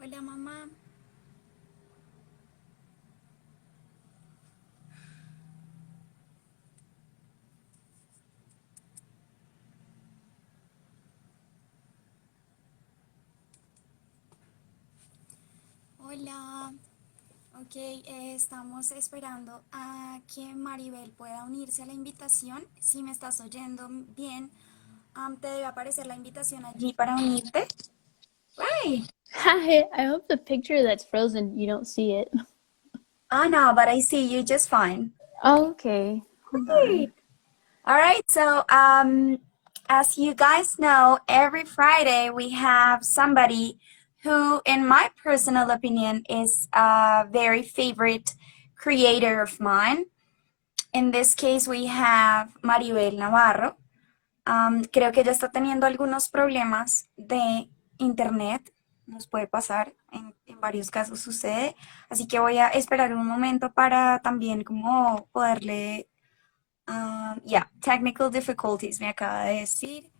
Hola mamá. Hola. Ok, estamos esperando a que Maribel pueda unirse a la invitación. Si me estás oyendo bien, te debe aparecer la invitación allí para unirte. Right. Hi, I hope the picture that's frozen, you don't see it. Oh no, but I see you just fine. Oh, okay. Hold Hey. on. All right, so as you guys know, every Friday we have somebody who, in my personal opinion, is a very favorite creator of mine. In this case, we have Maribel Navarro. Creo que ella está teniendo algunos problemas de internet. Nos puede pasar, en varios casos sucede. Así que voy a esperar un momento para también como poderle yeah, technical difficulties me acaba de decir.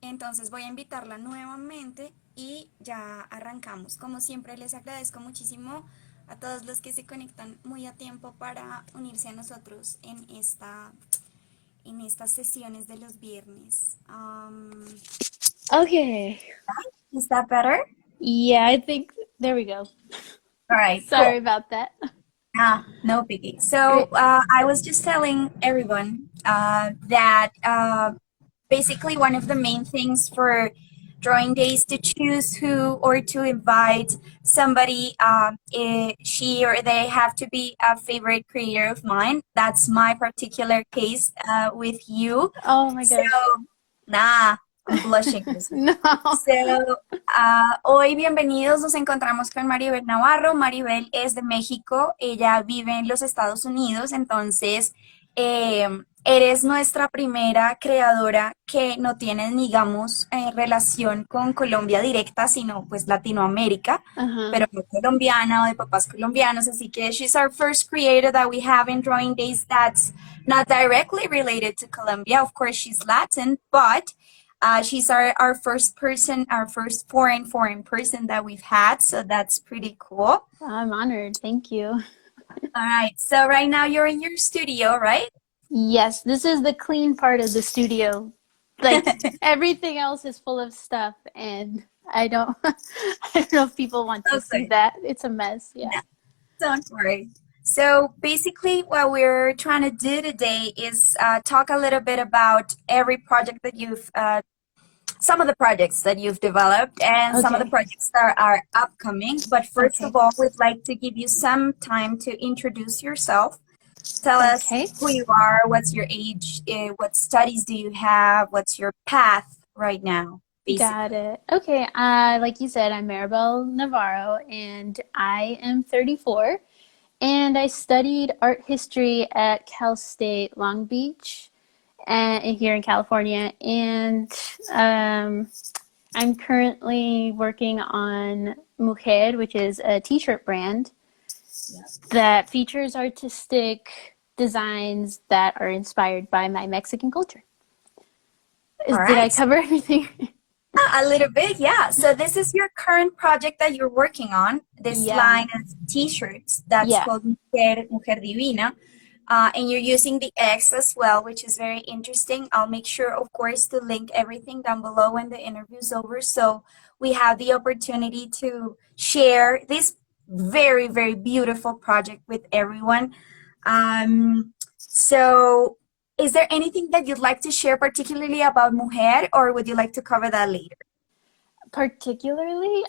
Entonces voy a invitarla nuevamente y ya arrancamos. Como siempre, les agradezco muchísimo a todos los que se conectan muy a tiempo para unirse a nosotros en estas sesiones de los viernes. Okay. Is that better? Yeah, I think there we go. All right, Sorry cool. about that. No biggie. All right. So I was just telling everyone that basically one of the main things for drawing days to choose who or to invite somebody, she or they have to be a favorite creator of mine. That's my particular case with you. Oh my So, gosh. nah, I'm blushing. No. So, hoy bienvenidos, nos encontramos con Maribel Navarro. Maribel es de México, ella vive en los Estados Unidos, entonces eres nuestra primera creadora que no tiene, digamos, relación con Colombia directa, sino pues Latinoamérica, Uh-huh. pero no colombiana o de papás colombianos, así que she's our first creator that we have in Drawing Days that's not directly related to Colombia. Of course, she's Latin, but she's our first person, our first foreign person that we've had, so that's pretty cool. I'm honored. Thank you. All right, so right now you're in your studio, right? Yes, this is the clean part of the studio. Like everything else is full of stuff and I don't I don't know if people want to see Okay, that. It's a mess. Yeah. no, don't worry. So basically, what we're trying to do today is talk a little bit about every project that you've some of the projects that you've developed and some of the Okay. projects that are upcoming. But first Okay. of all, we'd like to give you some time to introduce yourself. Tell us Okay. who you are, what's your age, what studies do you have, what's your path right now, Got basically. it. Okay. Like you said, I'm Maribel Navarro and I am 34 and I studied art history at Cal State Long Beach and here in California. And um, I'm currently working on Mujer, which is a t-shirt brand that features artistic designs that are inspired by my Mexican culture. All Did I right. cover everything? A little bit, yeah. So this is your current project that you're working on, this Yeah. line of t-shirts that's Yeah. called Mujer Divina. And you're using the X as well, which is very interesting. I'll make sure, of course, to link everything down below when the interview's over. So we have the opportunity to share this very, very beautiful project with everyone. So is there anything that you'd like to share particularly about Mujer, or would you like to cover that later? Particularly,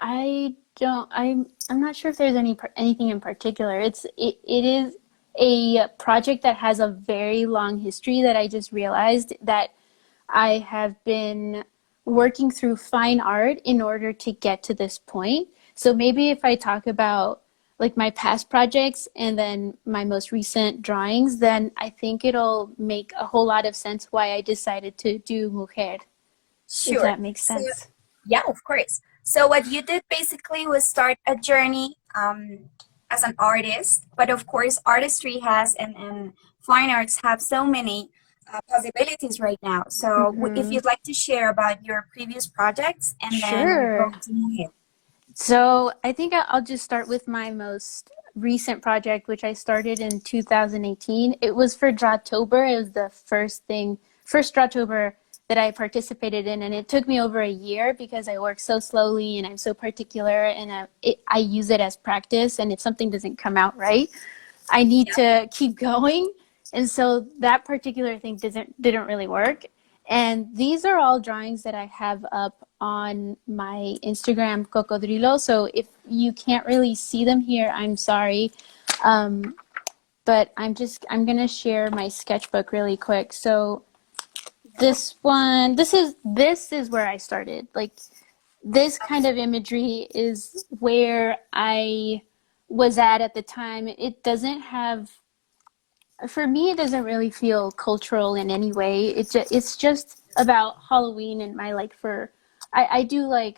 I don't. I'm not sure if there's anything in particular. It is a project that has a very long history that I just realized that I have been working through fine art in order to get to this point. So maybe if I talk about like my past projects and then my most recent drawings, then I think it'll make a whole lot of sense why I decided to do Mujer, if Sure. that makes So, sense. yeah, of course. So what you did basically was start a journey as an artist, but of course, artistry has and fine arts have so many possibilities right now. So if Mm-hmm. you'd like to share about your previous projects, and then we're Sure. going to move ahead. So I think I'll just start with my most recent project, which I started in 2018. It was for Drawtober. It was the first Drawtober that I participated in, and it took me over a year because I work so slowly and I'm so particular, and I use it as practice. And if something doesn't come out right, I need Yeah. to keep going. And so that particular thing didn't really work. And these are all drawings that I have up on my Instagram, Cocodrilo. So if you can't really see them here, I'm sorry. Um, but I'm gonna share my sketchbook really quick. So this is where I started. Like, this kind of imagery is where I was at the time. It doesn't have, for me, it doesn't really feel cultural in any way. It's just about Halloween and my like for I do like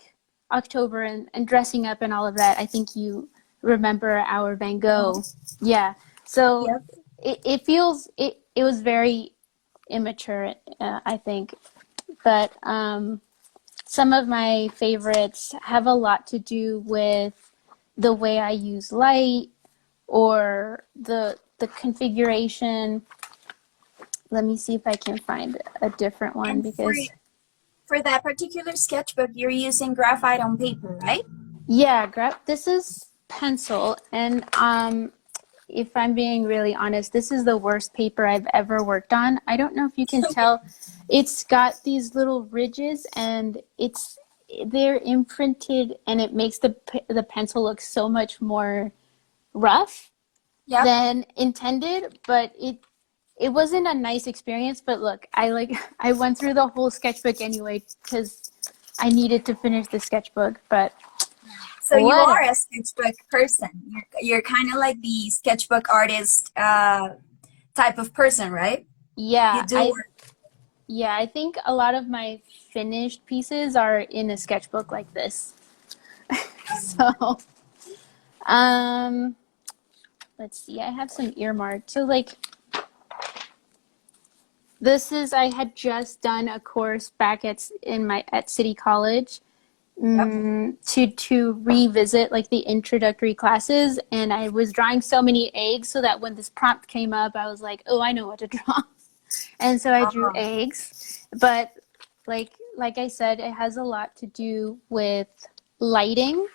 October and dressing up and all of that. I think you remember our Van Gogh. Yeah. So Yep. it was very immature, I think. But some of my favorites have a lot to do with the way I use light or the configuration. Let me see if I can find a different one And because for that particular sketchbook, you're using graphite on paper, right? yeah, this is pencil, and if I'm being really honest, this is the worst paper I've ever worked on. I don't know if you can tell. It's got these little ridges, and they're imprinted, and it makes the pencil look so much more rough Yep. than intended, but it wasn't a nice experience. But look, I went through the whole sketchbook anyway because I needed to finish the sketchbook. But So you are whatever. a sketchbook person. You're kind of like the sketchbook artist type of person, right? You Yeah, do work. I think a lot of my finished pieces are in a sketchbook like this. So um let's see, I have some earmarked. So like, I had just done a course back at City College, Yep. to revisit like the introductory classes, and I was drawing so many eggs so that when this prompt came up, I was like, oh, I know what to draw. And so I drew Um, eggs. But like I said, it has a lot to do with lighting.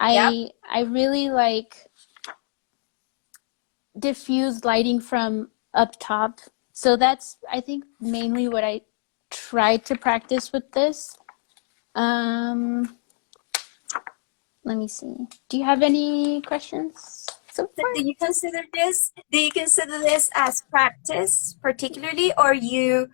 yep. I really like diffused lighting from up top. So that's, I think, mainly what I tried to practice with this. Um, Let me see. Do you have any questions so So far? do you consider this? Do you consider this as practice, particularly, or you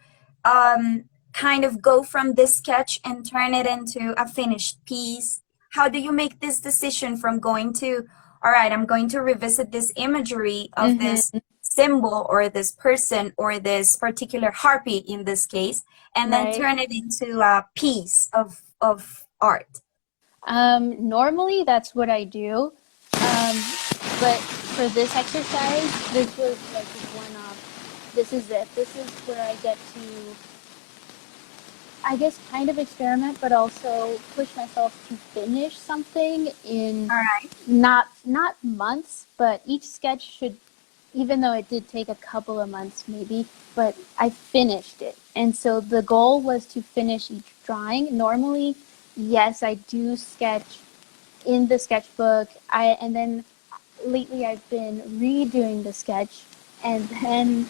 kind of go from this sketch and turn it into a finished piece? How do you make this decision from going to, all right, I'm going to revisit this imagery of this Mm-hmm. symbol or this person or this particular harpy in this case, and then Right. turn it into a piece of art? Normally that's what I do. But for this exercise, this was like one off. This is it. This is where I get to, I guess, kind of experiment, but also push myself to finish something in All right. not months, but each sketch should, even though it did take a couple of months maybe, but I finished it. And so the goal was to finish each drawing. Normally, yes, I do sketch in the sketchbook. And then lately I've been redoing the sketch, and then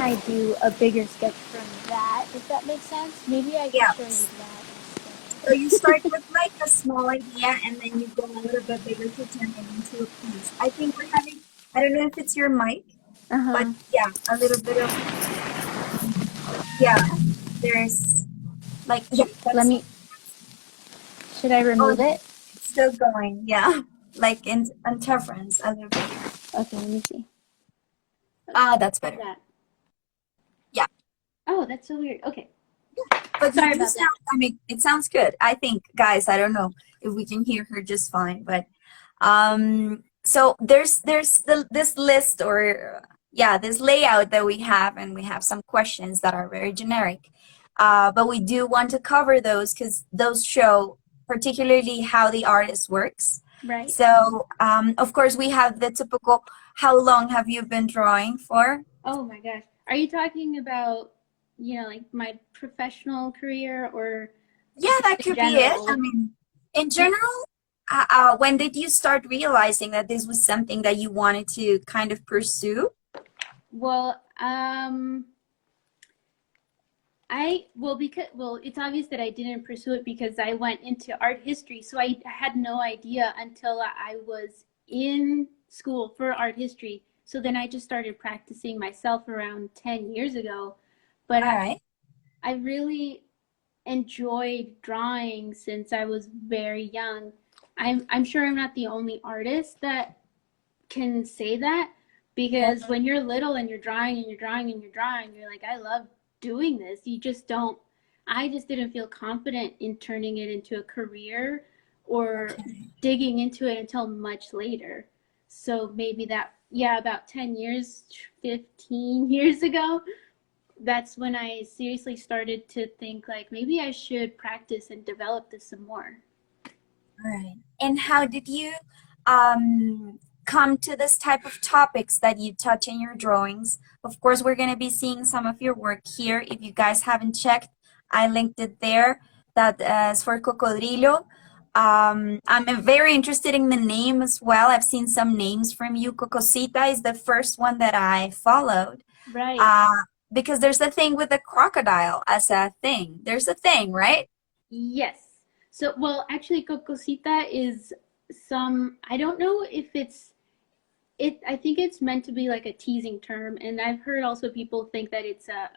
I do a bigger sketch from that, if that makes sense. Maybe I could Yeah. show you that So you instead. start with like a small idea and then you go a little bit bigger to turn it into a piece. I think we're having, I don't know if it's your mic, but Uh-huh. yeah, a little bit of, yeah, there's like, yeah, Let that's, me, should I oh, remove it? it's still going. Yeah, like in interference a little bit. Okay, let me see. Ah, that's How's better. that? Yeah, Oh, that's so weird. Okay. but you Sorry do about that. sound, I mean, it sounds good. I think, guys, I don't know if we can hear her just fine, but so there's this list or yeah, this layout that we have, and we have some questions that are very generic. But we do want to cover those because those show particularly how the artist works. Right. So, of course, we have the typical, how long have you been drawing for? Oh my gosh. Are you talking about, like my professional career or Yeah, that in could be it. I general? mean, in Yeah. general, when did you start realizing that this was something that you wanted to kind of pursue? Well, it's obvious that I didn't pursue it because I went into art history. So I had no idea until I was in school for art history. So then I just started practicing myself around 10 years ago. But All right. I really enjoyed drawing since I was very young. I'm sure I'm not the only artist that can say that, because Yep. when you're little and you're drawing and you're drawing and you're drawing, you're like, I love doing this. You just don't. I just didn't feel confident in turning it into a career or Okay. digging into it until much later. So maybe that, yeah, about 10 years, 15 years ago, that's when I seriously started to think like maybe I should practice and develop this some more. All right. And how did you come to this type of topics that you touch in your drawings? Of course, we're going to be seeing some of your work here. If you guys haven't checked, I linked it there. That is for Cocodrilo. I'm very interested in the name as well. I've seen some names from you. Cocosita is the first one that I followed. Right. Uh, because there's a thing with the crocodile as a thing. There's a thing, right? Yes. So, well, actually, cocosita is I don't know if I think it's meant to be like a teasing term. And I've heard also people think that it's a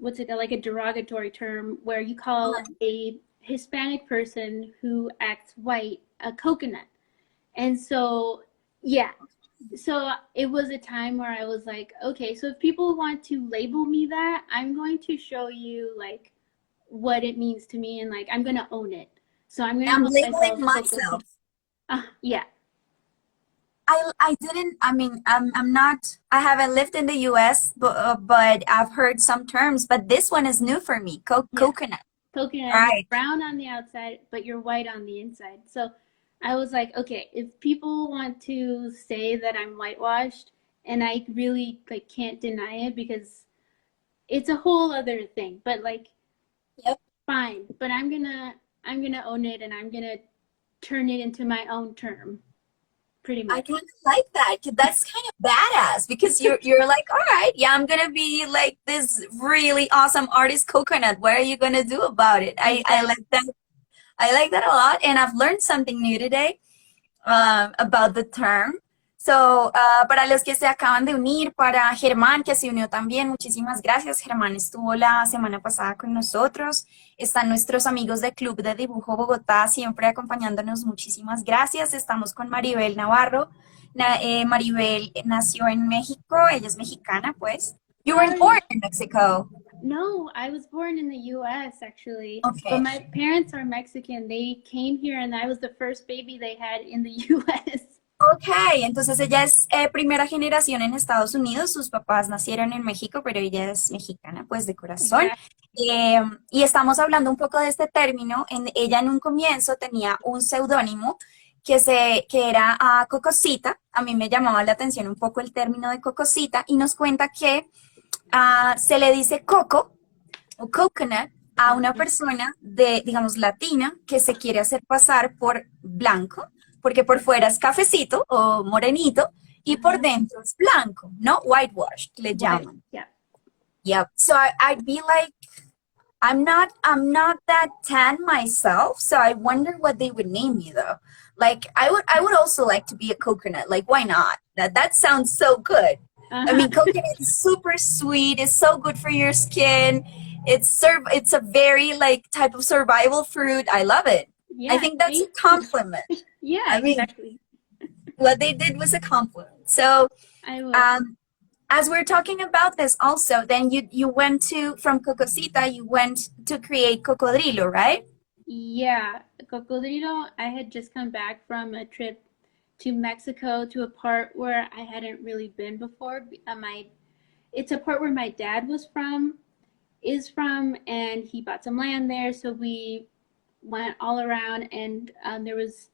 what's it, like a derogatory term where you call a Hispanic person who acts white a coconut. And so, yeah. So it was a time where I was like, okay, so if people want to label me that, I'm going to show you like what it means to me, and like I'm gonna own it. So I'm gonna I'm call labeling myself myself. yeah. I didn't, I mean, I'm not, I haven't lived in the US, but I've heard some terms, but this one is new for me. Yeah, Coconut. coconut, All and you're right. brown on the outside but you're white on the inside. So I was like, okay, if people want to say that I'm whitewashed, and I really like can't deny it because it's a whole other thing, but like Yep. fine, but I'm gonna own it, and I'm gonna turn it into my own term, pretty I much. kind of like that. 'Cause that's kind of badass because you're like, all right, yeah, I'm gonna be like this really awesome artist coconut. What are you gonna do about it? I Exactly. like that. I like that a lot, and I've learned something new today. About the term. So, para los que se acaban de unir, para Germán que se unió también, muchísimas gracias. Germán estuvo la semana pasada con nosotros. Están nuestros amigos de Club de Dibujo Bogotá siempre acompañándonos. Muchísimas gracias. Estamos con Maribel Navarro. Maribel nació en México, ella es mexicana, pues. You were Oh, born in Mexico. no, I was born in the US actually, but Okay. my parents are Mexican. They came here and I was the first baby they had in the US. Ok, entonces ella es primera generación en Estados Unidos, sus papás nacieron en México, pero ella es mexicana, pues de corazón. Exactly. Y estamos hablando un poco de este término. Ella en un comienzo tenía un seudónimo que era Cocosita. A mí me llamaba la atención un poco el término de Cocosita y nos cuenta que se le dice coco o coconut a una persona de, digamos, latina que se quiere hacer pasar por blanco, porque por fuera es cafecito o morenito y por Uh-huh. dentro es blanco, ¿no? Whitewashed, le White, llaman. yeah. Yep. So I'd be like, I'm not that tan myself, so I wonder what they would name me though. Like I would also like to be a coconut. Like why not? That sounds so good. I Uh-huh. mean, coconut is super sweet. It's so good for your skin. It's a very like type of survival fruit. I love it. I Yeah, think that's a see? compliment. Yeah, I mean, exactly. what they did was a compliment. So, I will. um, as we're talking about this also, then you went to from Cocosita, you went to create Cocodrilo, right? Yeah, Cocodrilo, I had just come back from a trip to Mexico, to a part where I hadn't really been before. It's a part where my dad is from, and he bought some land there. So we went all around, and there was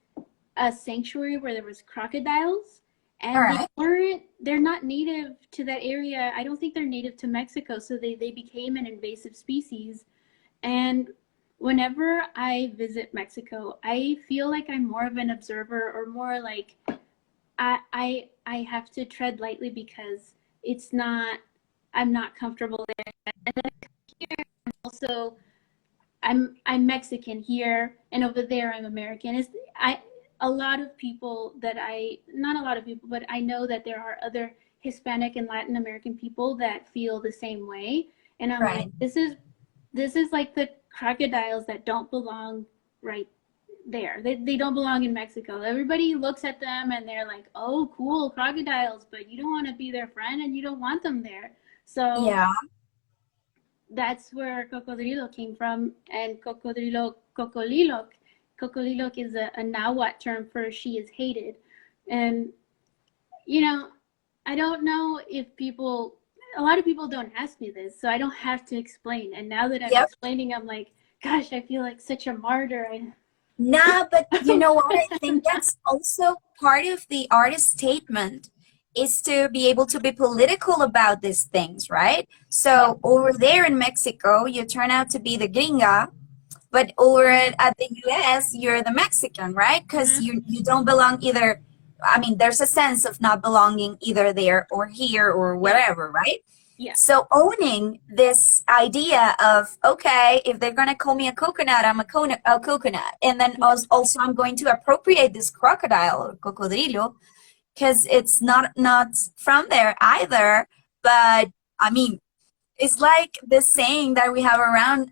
a sanctuary where there was crocodiles, All and right. they're not native to that area. I don't think they're native to Mexico, so they became an invasive species. And whenever I visit Mexico, I feel like I'm more of an observer, or more like I have to tread lightly because it's not I'm not comfortable there. And then here also I'm Mexican here, and over there I'm American. Is I A lot of people that I not a lot of people, but I know that there are other Hispanic and Latin American people that feel the same way, and I'm like, Right. this is like the crocodiles that don't belong right there. They don't belong in Mexico. Everybody looks at them and they're like, oh, cool, crocodiles, but you don't want to be their friend and you don't want them there. So Yeah. that's where cocodrilo came from. And cocolilok. Cocolilok is a Nahuatl term for she is hated. And, you know, I don't know if a lot of people don't ask me this, so I don't have to explain. And now that I'm Yep. explaining, I'm like, gosh, I feel like such a martyr. Nah, but you know what? I think that's also part of the artist's statement is to be able to be political about these things, right? So over there in Mexico, you turn out to be the gringa, but over at the US, you're the Mexican, right? Because Mhm. you don't belong either. I mean, there's a sense of not belonging either there or here or Yeah, wherever, right? yeah, So owning this idea of, okay, if they're going to call me a coconut, I'm a coconut. And then yeah, also I'm going to appropriate this crocodile or cocodrilo because it's not from there either. But I mean, it's like the saying that we have around,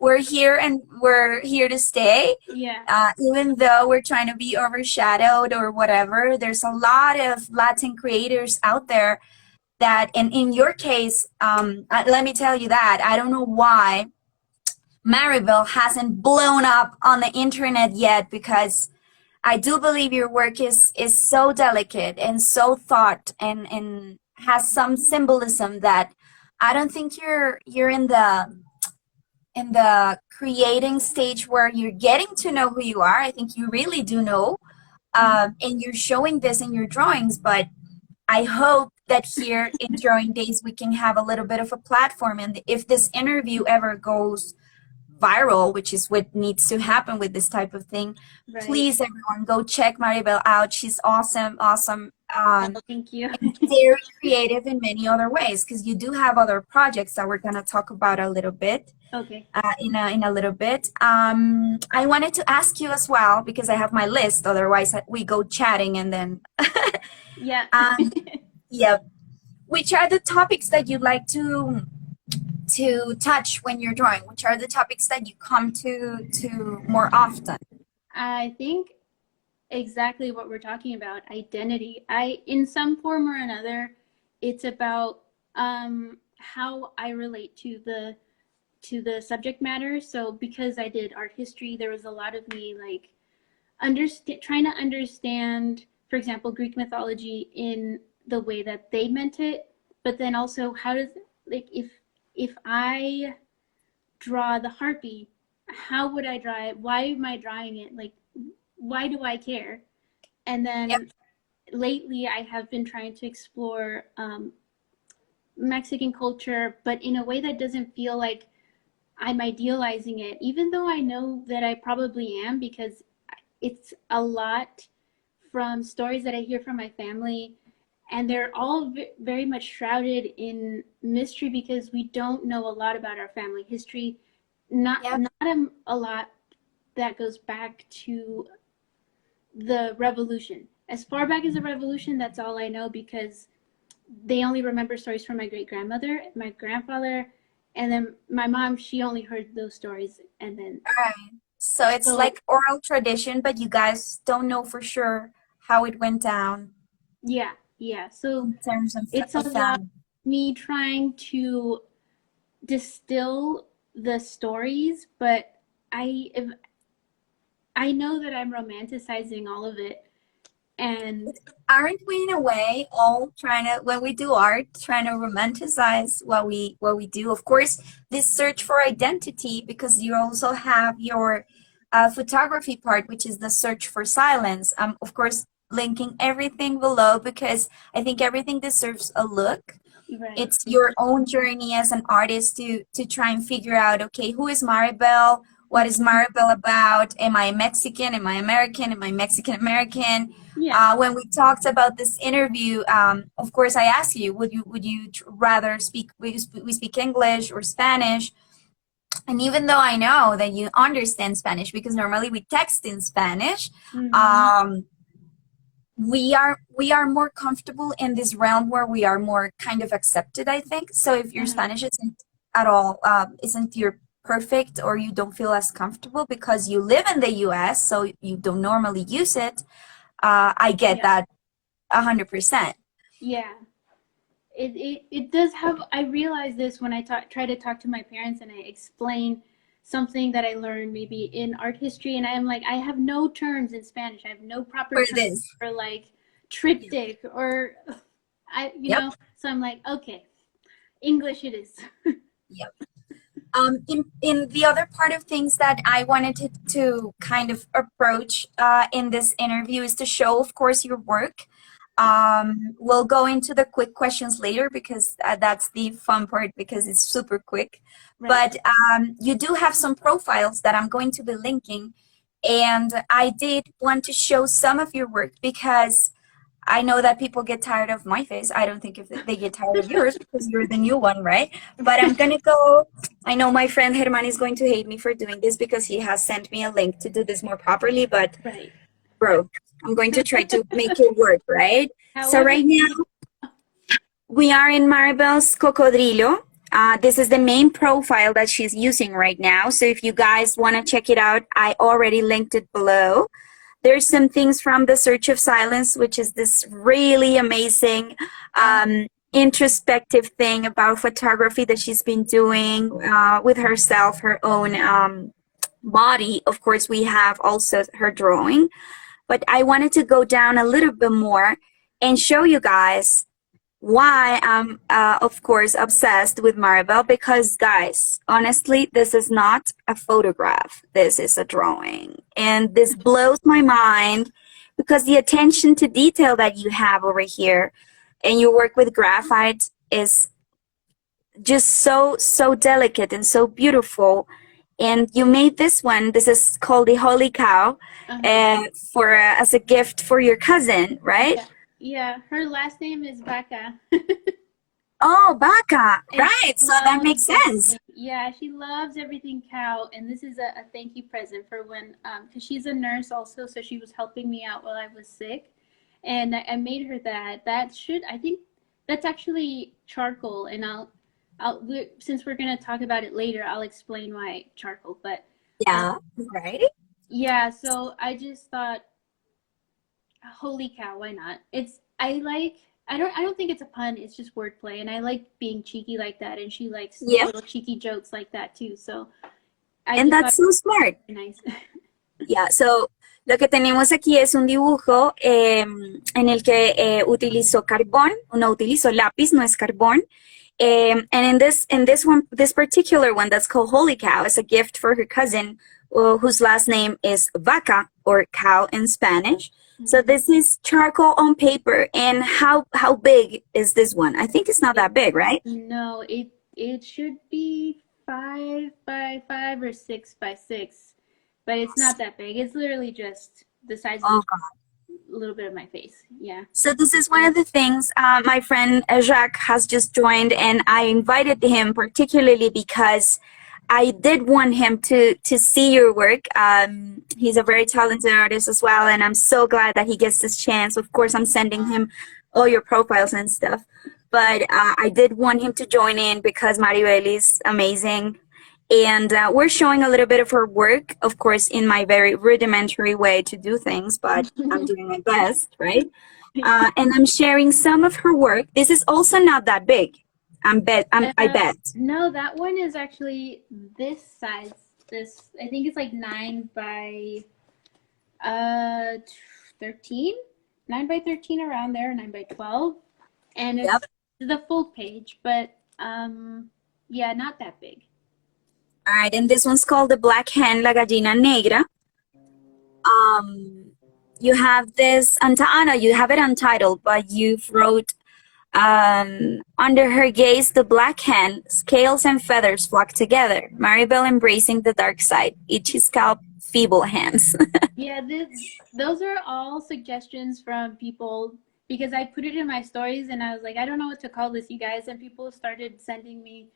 we're here and we're here to stay. yeah. Even though we're trying to be overshadowed or whatever, there's a lot of Latin creators out there that, and in your case, let me tell you that I don't know why Maribel hasn't blown up on the internet yet, because I do believe your work is so delicate and so thought and has some symbolism that I don't think you're in the creating stage where you're getting to know who you are. I think you really do know, Mhm. and you're showing this in your drawings, but I hope that here in Drawing Days we can have a little bit of a platform. And if this interview ever goes viral, which is what needs to happen with this type of thing, Right. please everyone go check Maribel out. She's awesome, awesome, Oh, thank you. and very creative in many other ways. Because you do have other projects that we're gonna talk about a little bit. Okay. In a little bit. I wanted to ask you as well because I have my list. Otherwise, we go chatting and then. Yeah. um, yeah, which are the topics that you like to touch when you're drawing? Which are the topics that you come to more often? I think exactly what we're talking about, identity. In some form or another, it's about how I relate to the subject matter. So because I did art history, there was a lot of me like trying to understand, for example, Greek mythology in the way that they meant it, but then also how does, like, if I draw the harpy, how would I draw it? Why am I drawing it? Like, why do I care? And Yep, then lately I have been trying to explore Mexican culture, but in a way that doesn't feel like I'm idealizing it, even though I know that I probably am, because it's a lot from stories that I hear from my family, and they're all very much shrouded in mystery because we don't know a lot about our family history. yep, Not a lot that goes back to the revolution. As far back as the revolution, that's all I know because they only remember stories from my great grandmother, my grandfather, and then my mom. She only heard those stories, and then all right. So it's so like oral tradition, but you guys don't know for sure how it went down yeah, yeah. So in terms it's a of lot family. me trying to distill the stories, but I if I know that I'm romanticizing all of it, And Aren't we in a way all trying to, when we do art, trying to romanticize what we do? Of course, this search for identity, because you also have your photography part, which is the search for silence. Of course, linking everything below because I think everything deserves a look. right. It's your own journey as an artist to try and figure out, okay, who is Maribel? What is Mhm. Maribel about? Am I Mexican? Am I American? Am I Mexican American? Yeah. When we talked about this interview, of course, I asked you, rather speak, we speak English or Spanish? And even though I know that you understand Spanish, because normally we text in Spanish, Hmm. um, we are more comfortable in this realm where we are more kind of accepted, I think. So if your Uh-huh. Spanish isn't at all isn't your perfect, or you don't feel as comfortable because you live in the US, so you don't normally use it, I get Yeah. that 100%. Yeah. It does have, I realize this when I try to talk to my parents and I explain something that I learned maybe in art history, and I'm like, I have no terms in Spanish. I have no proper For terms this. for like Yep. triptych or Yep. so I'm like, okay, English it is. Yep. In the other part of things that I wanted to kind of approach in this interview is to show, of course, your work. We'll go into the quick questions later because that's the fun part because it's super quick. Right. But you do have some profiles that I'm going to be linking. And I did want to show some of your work because I know that people get tired of my face. I don't think if they get tired of yours because you're the new one, right? But I'm gonna go. I know my friend Herman is going to hate me for doing this because he has sent me a link to do this more properly. But Right. bro, I'm going to try to make it work, right? So However, right now we are in Maribel's Cocodrilo. This is the main profile that she's using right now. So if you guys want to check it out, I already linked it below. There's some things from The Search of Silence, which is this really amazing uh, introspective thing about photography that she's been doing with herself, her own body. Of course, we have also her drawing, but I wanted to go down a little bit more and show you guys why I'm, of course, obsessed with Maribel. Because, guys, honestly, this is not a photograph. This is a drawing. And this blows my mind because the attention to detail that you have over here and you work with graphite is just so, so delicate and so beautiful. And you made this one. This is called the Holy Cow uh-huh. for as a gift for your cousin, right? Yeah. Yeah. Her last name is Vaca. Oh, Baka. And she Right. So that loves makes sense. everything. Yeah, she loves everything cow. And this is a thank you present for when, because she's a nurse also, so she was helping me out while I was sick. And I made her that. That should, I think, that's actually charcoal. And since we're gonna talk about it later, I'll explain why charcoal. But um, Yeah. Right. yeah, so I just thought, holy cow, why not? I don't think it's a pun, it's just wordplay, and I like being cheeky like that, and she likes Yeah. little cheeky jokes like that too. So I And just thought that's so smart. it was nice. Yeah. So lo que tenemos aquí es un dibujo en el que utilizó carbón, no utilizó lápiz, no es carbón. And in this one, this particular one that's called Holy Cow is a gift for her cousin, whose last name is Vaca or cow in Spanish. So Mhm. this is charcoal on paper. And how big is this one? I think it's not It, that big, right? no, it should be 5 by 5 or 6 by 6, but it's not that big. It's literally just the size of Oh, a little bit of my face. Yeah. so this is one of the things my friend Jacques has just joined, and I invited him particularly because I did want him to see your work. He's a very talented artist as well, and I'm so glad that he gets this chance. Of course, I'm sending him all your profiles and stuff, but I did want him to join in because Maribel is amazing. And we're showing a little bit of her work, of course, in my very rudimentary way to do things, but I'm doing my best, right? And I'm sharing some of her work. This is also not that big. I Uh, bet. no, that one is actually this size. This, I think it's like 9 by 13, 9 by 13 around there, 9 by 12, and Yep. it's the full page, but yeah, not that big. All right, and this one's called The Black Hen, La Gallina Negra. Um, you have this, Anna, you have it untitled, but you've wrote, under her gaze, the black hen, scales and feathers flock together, Maribel embracing the dark side, each scalp feeble hands. Yeah, those are all suggestions from people because I put it in my stories and I was like, I don't know what to call this, you guys. And people started sending me,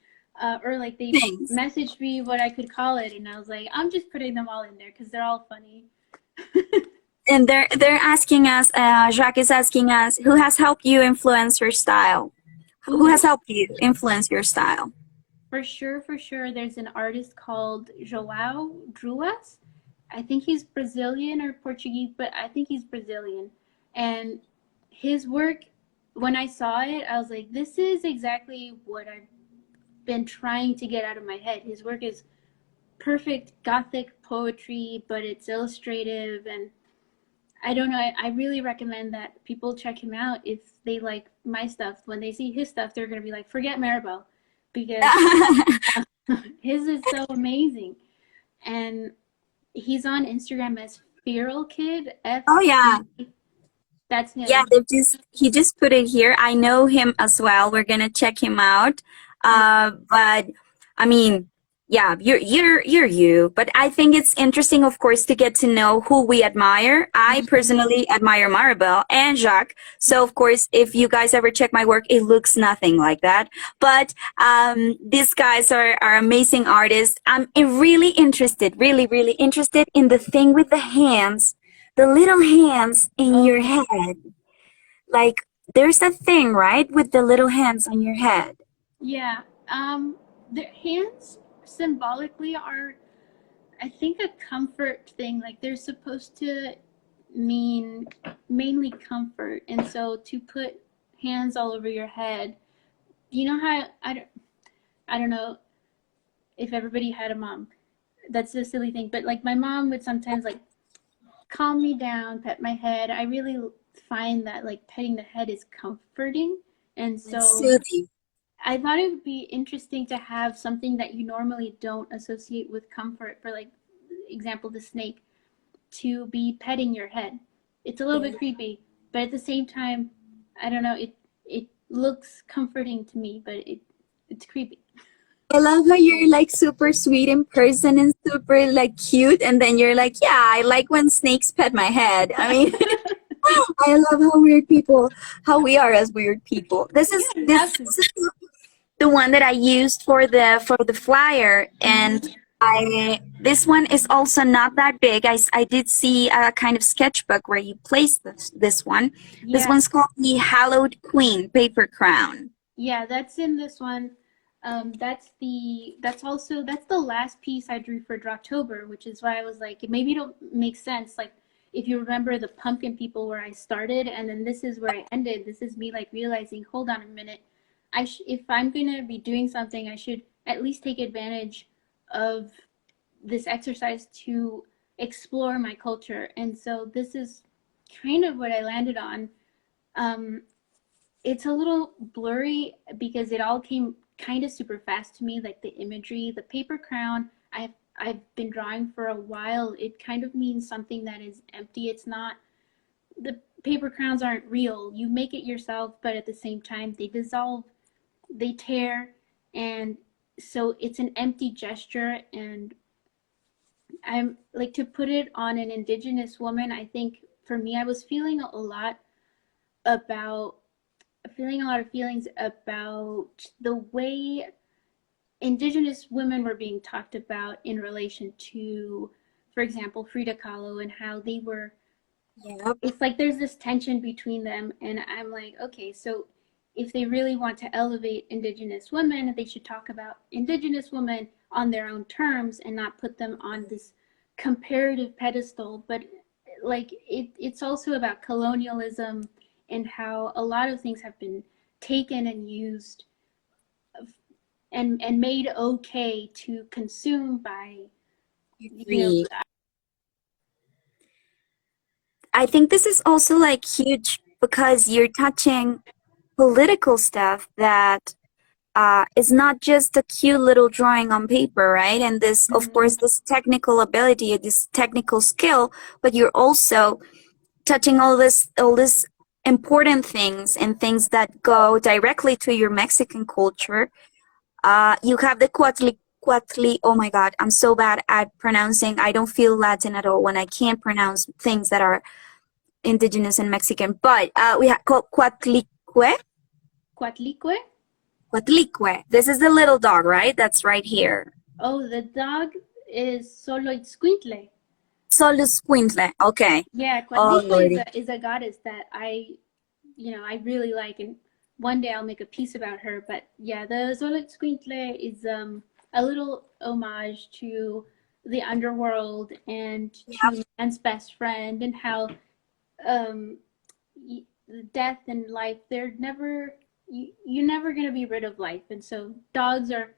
or like they Thanks. messaged me what I could call it. And I was like, I'm just putting them all in there because they're all funny. And they're asking us, Jacques is asking us, who has helped you influence your style? Who Ooh, has helped you influence your style? for sure. There's an artist called Joao Druas. I think he's Brazilian or Portuguese, but I think he's Brazilian. And his work, when I saw it, I was like, this is exactly what I've been trying to get out of my head. His work is perfect gothic poetry, but it's illustrative. And I don't know, I really recommend that people check him out if they like my stuff. When they see his stuff, they're going to be like, forget Maribel, because his is so amazing. And he's on Instagram as Feral Kid, Oh yeah. That's Yeah, him. he just put it here. I know him as well. We're gonna check him out. Yeah. But I mean, yeah, you're you. But I think it's interesting, of course, to get to know who we admire. I personally admire Maribel and Jacques. So of course, if you guys ever check my work, it looks nothing like that. But these guys are amazing artists. I'm really interested, really interested in the thing with the hands, the little hands in Oh your yeah. head. Like there's a thing, right, with the little hands on your head. Yeah. Their hands symbolically are, I think, a comfort thing. Like they're supposed to mean mainly comfort, and so to put hands all over your head, you know how I don't know if everybody had a mom. That's a silly thing, but like my mom would sometimes like calm me down, pet my head. I really find that like petting the head is comforting, and It's so soothing. I thought it would be interesting to have something that you normally don't associate with comfort, for like example the snake, to be petting your head. It's a little bit creepy, but at the same time, I don't know, it looks comforting to me, but it's creepy. I love how you're like super sweet in person and super like cute, and then you're like, yeah, I like when snakes pet my head. I mean, I love how we are as weird people. Absolutely. This is the one that I used for the flyer, and I this one is also not that big. I did see a kind of sketchbook where you place this one. This Yeah, one's called the Hallowed Queen paper crown. yeah, that's in this one. That's the last piece I drew for Drawtober, which is why I was like, maybe it'll make sense. Like, if you remember the pumpkin people where I started, and then this is where I ended. This is me like realizing, hold on a minute, if I'm gonna be doing something, I should at least take advantage of this exercise to explore my culture. And so this is kind of what I landed on. Um, it's a little blurry because it all came kind of super fast to me, like the imagery, the paper crown. I've been drawing for a while. It kind of means something that is empty. It's not, the paper crowns aren't real. You make it yourself, but at the same time they dissolve, they tear, and so it's an empty gesture. And I'm like, to put it on an indigenous woman, I think for me I was about feeling a lot of feelings about the way indigenous women were being talked about in relation to, for example, Frida Kahlo, and how they were, Yep. it's like there's this tension between them. And I'm like, okay, so if they really want to elevate indigenous women, they should talk about indigenous women on their own terms and not put them on this comparative pedestal. But like it's also about colonialism and how a lot of things have been taken and used and made okay to consume by, you know. Agree. I think this is also like huge because you're touching political stuff that is not just a cute little drawing on paper, right? And this, of Mhm. course, this technical ability, this technical skill, but you're also touching all this important things and things that go directly to your Mexican culture. You have the cuatli. Oh my God, I'm so bad at pronouncing. I don't feel Latin at all when I can't pronounce things that are indigenous and Mexican. But we have cuatlique. Cuatlicue? Cuatlique. This is the little dog, right? That's right here. Oh, the dog is Soloitzcuintle. Solusquintle. Okay. Yeah, Oh, Cuatlicue lordy. is a goddess that I really like, and one day I'll make a piece about her. But yeah, the Soloitzcuintle is a little homage to the underworld and to man's best friend, and how um death and life, they're never, you're never going to be rid of life. And so dogs are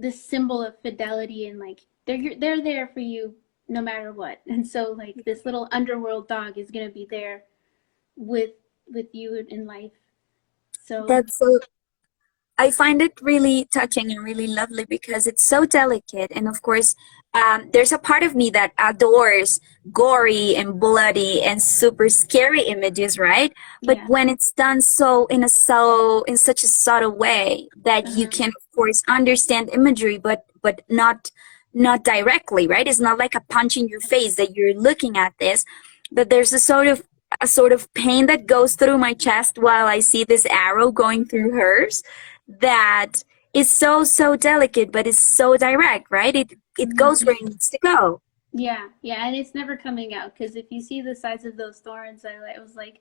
this symbol of fidelity, and like they're there for you no matter what. And so like this little underworld dog is going to be there with with you in life. So That's so I find it really touching and really lovely because it's so delicate. And of course, there's a part of me that adores gory and bloody and super scary images, right? But yeah. when it's done in such a subtle way that you Uh-huh. can, of course, understand imagery, but not directly, right? It's not like a punch in your face that you're looking at this, but there's a sort of pain that goes through my chest while I see this arrow going through hers that is so delicate but it's so direct, right? It goes Mhm. where it needs to go. Yeah, yeah, and it's never coming out, because if you see the size of those thorns, I was like,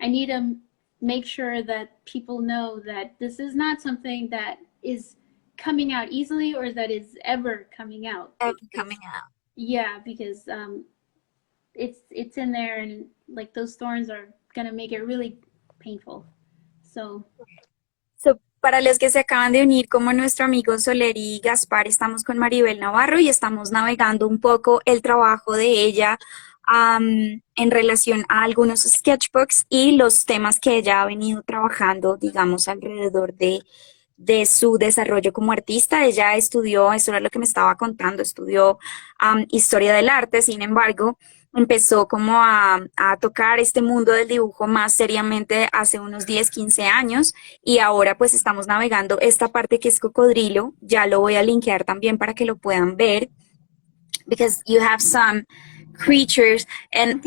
I need to make sure that people know that this is not something that is coming out easily, or that is ever coming out. Because Coming out. yeah, because it's in there, and like those thorns are gonna make it really painful. So So, para los que se acaban de unir, como nuestro amigo Soler y Gaspar, estamos con Maribel Navarro y estamos navegando un poco el trabajo de ella en relación a algunos sketchbooks y los temas que ella ha venido trabajando, digamos, alrededor de su desarrollo como artista. Ella estudió, eso era lo que me estaba contando, estudió historia del arte. Sin embargo, empezó como a tocar este mundo del dibujo más seriamente hace unos 10 15 años y ahora pues estamos navegando esta parte que es cocodrilo. Ya lo voy a linkear también para que lo puedan ver, because you have some creatures and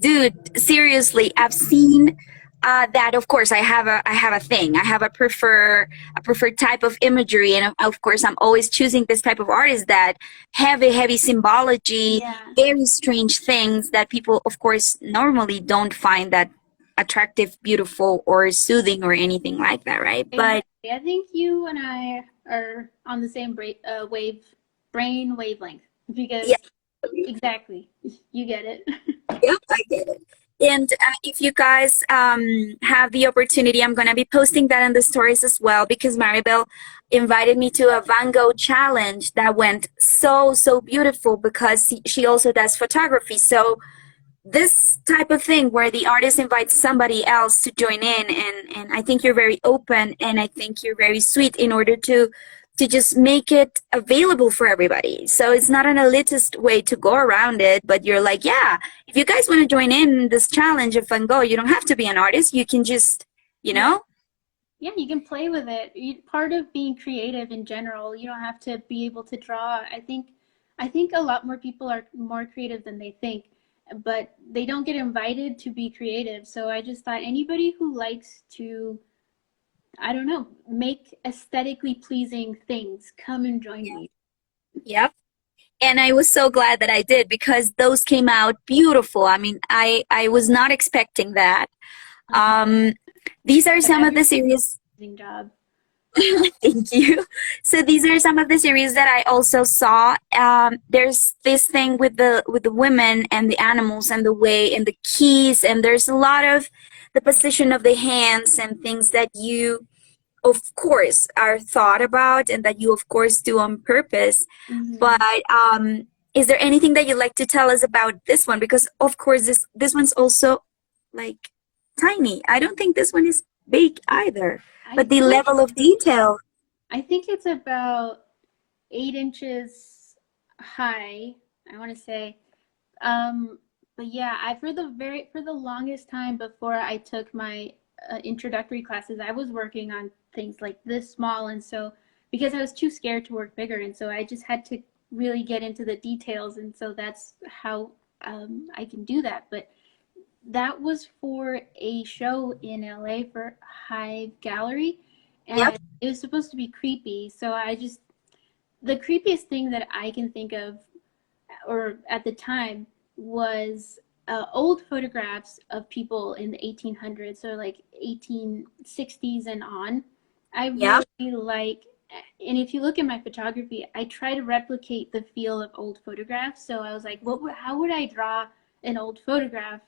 dude, seriously, I've seen that. Of course, I have a thing. I have a preferred type of imagery, and of course, I'm always choosing this type of artist that heavy symbology, yeah, very strange things that people, of course, normally don't find that attractive, beautiful, or soothing or anything like that, right? exactly. But I think you and I are on the same brain wavelength, yeah. because exactly. You get it. Yep, I get it. And if you guys have the opportunity, I'm going to be posting that in the stories as well because Maribel invited me to a Van Gogh challenge that went so beautiful because she also does photography. So this type of thing where the artist invites somebody else to join in, and I think you're very open and I think you're very sweet in order to just make it available for everybody. So it's not an elitist way to go around it, but you're like, yeah, if you guys want to join in this challenge of Van Gogh, you don't have to be an artist. You can just, you Yeah. know, Yeah, you can play with it. Part of being creative in general, you don't have to be able to draw. I think a lot more people are more creative than they think, but they don't get invited to be creative. So I just thought anybody who likes to, I don't know, make aesthetically pleasing things, come and join me. yep. And I was so glad that I did because those came out beautiful. I mean, I was not expecting that. Uh-huh. Um, these are But some of the everyone series. did an amazing job. Thank you. So these are some of the series that I also saw. There's this thing with the women and the animals and the way and the keys, and there's a lot of the position of the hands and things that you, of course, are thought about and that you, of course, do on purpose. Mm-hmm. But is there anything that you'd like to tell us about this one? Because of course this one's also like tiny. I don't think this one is big either, I but the think level of detail. it's about 8 inches high, I want to say. Um, but yeah, I for the longest time before I took my introductory classes, I was working on things like this small, and so because I was too scared to work bigger, and so I just had to really get into the details, and so that's how I can do that. But that was for a show in LA for Hive Gallery, Yep. and it was supposed to be creepy. So the creepiest thing that I can think of, or at the time, was old photographs of people in the 1800s, so like 1860s and on. I Yep. really like, and if you look at my photography, I try to replicate the feel of old photographs. So I was like, how would I draw an old photograph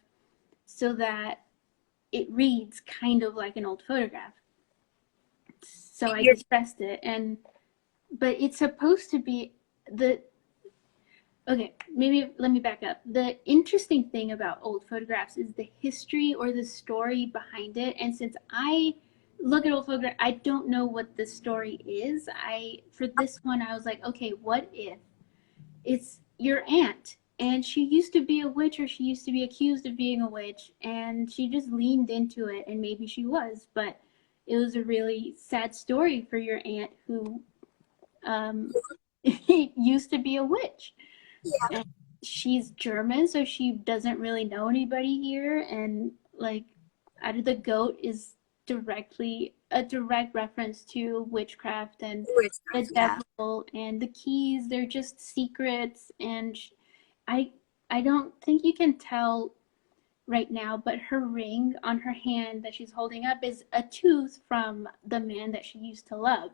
so that it reads kind of like an old photograph? So I You're, distressed it, and but it's supposed to be the okay, maybe let me back up. The interesting thing about old photographs is the history or the story behind it. And since I look at old photographs, I don't know what the story is. For this one, I was like, okay, what if it's your aunt and she used to be a witch, or she used to be accused of being a witch, and she just leaned into it, and maybe she was, but it was a really sad story for your aunt who um, used to be a witch. And she's German, so she doesn't really know anybody here. And like, out of the goat is directly a direct reference to witchcraft and the yeah. devil, and the keys, they're just secrets. And I I don't think you can tell right now, but her ring on her hand that she's holding up is a tooth from the man that she used to love.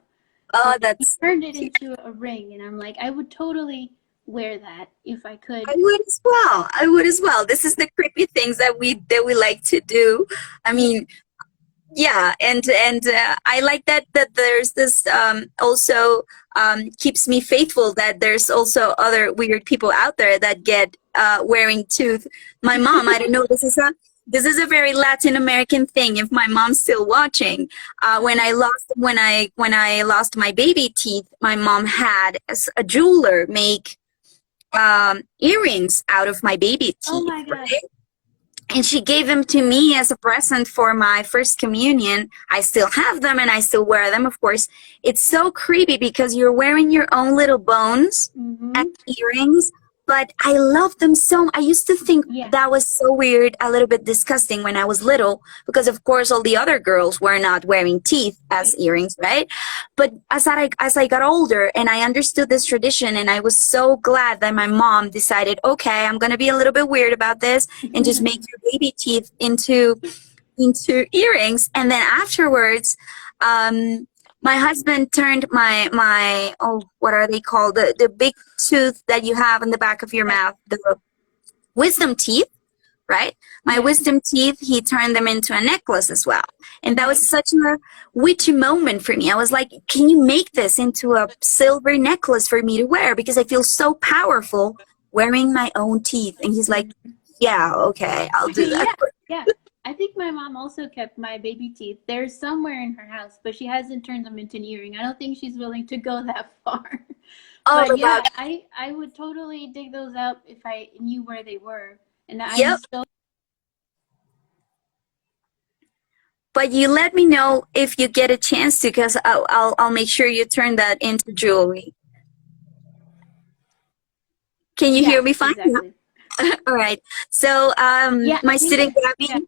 So Oh, she that's turned it into a ring, and I'm like, I would totally wear that if I could. I would as well. I would as well. This is the creepy things that we like to do. I Yeah. mean, yeah, and I like that there's this also keeps me faithful that there's also other weird people out there that get wearing tooth. My mom, I don't know, this is a very Latin American thing. If my mom's still watching, when I lost my baby teeth, my mom had a jeweler make earrings out of my baby Oh teeth, my gosh. right? And she gave them to me as a present for my first communion. I still have them and I still wear them, of course. It's so creepy because you're wearing your own little bones as Mm-hmm. earrings, but I love them so. I used to think Yeah. that was so weird, a little bit disgusting when I was little, because of course all the other girls were not wearing teeth as Right. earrings, right? But as I got older and I understood this tradition, and I was so glad that my mom decided, okay, I'm gonna be a little bit weird about this and just make your baby teeth into earrings. And then afterwards, my husband turned my what are they called, the big tooth that you have in the back of your Right. mouth, the wisdom teeth, right? My Yeah. wisdom teeth, he turned them into a necklace as well. And that was Nice. such a witchy moment for me. I was like, can you make this into a silver necklace for me to wear? Because I feel so powerful wearing my own teeth. And he's like, Mhm. yeah, okay, I'll do that. Yeah. Yeah. I think my mom also kept my baby teeth. They're somewhere in her house, but she hasn't turned them into an earring. I don't think she's willing to go that far. All But about, yeah, I would totally dig those up if I knew where they were. And I'm yep. so But you let me know if you get a chance to, because I'll make sure you turn that into jewelry. Can you yeah, hear me fine? exactly. All right. So Yeah, I my think student yeah.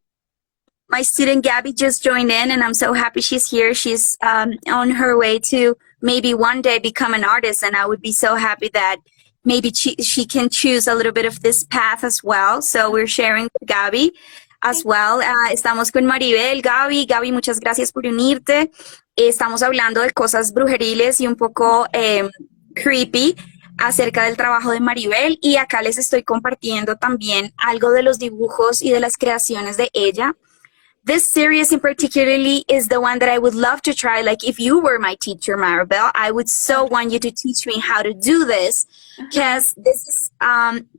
Gabby, just joined in, and I'm so happy she's here. She's on her way to maybe one day become an artist, and I would be so happy that maybe she can choose a little bit of this path as well. So we're sharing with Gabby as well. Estamos con Maribel. Gaby, muchas gracias por unirte. Estamos hablando de cosas brujeriles y un poco creepy acerca del trabajo de Maribel, y acá les estoy compartiendo también algo de los dibujos y de las creaciones de ella. this series in particularly is the one that I would love to try. Like if you were my teacher, Maribel, I would so Okay. want you to teach me how to do this Uh-huh. because this is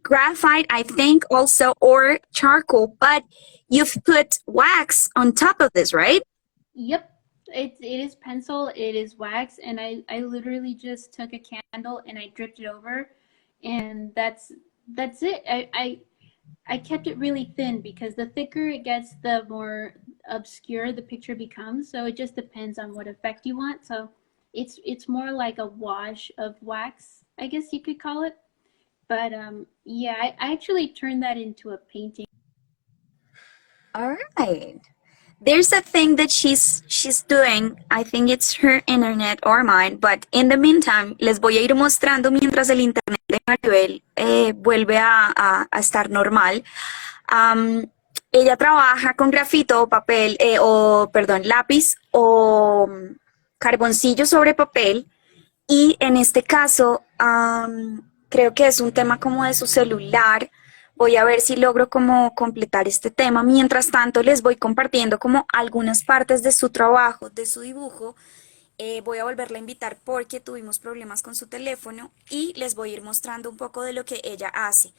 graphite, I think, also, or charcoal, but you've put wax on top of this, right? Yep. It is pencil, it is wax, and I literally just took a candle and I dripped it over, and that's it. I kept it really thin because the thicker it gets, the more obscure the picture becomes. So it just depends on what effect you want. So it's more like a wash of wax, I guess you could call it. But yeah, I actually turned that into a painting. All right. There's a thing that she's doing. I think it's her internet or mine, but in the meantime, les voy a ir mostrando mientras el internet de Maribel vuelve a estar normal. Am, ella trabaja con grafito o papel, o perdón, lápiz o carboncillo sobre papel y en este caso, creo que es un tema como de su celular. Voy a ver si logro como completar este tema. Mientras tanto, les voy compartiendo como algunas partes de su trabajo, de su dibujo. Voy a volverla a invitar porque tuvimos problemas con su teléfono y les voy a ir mostrando un poco de lo que ella hace.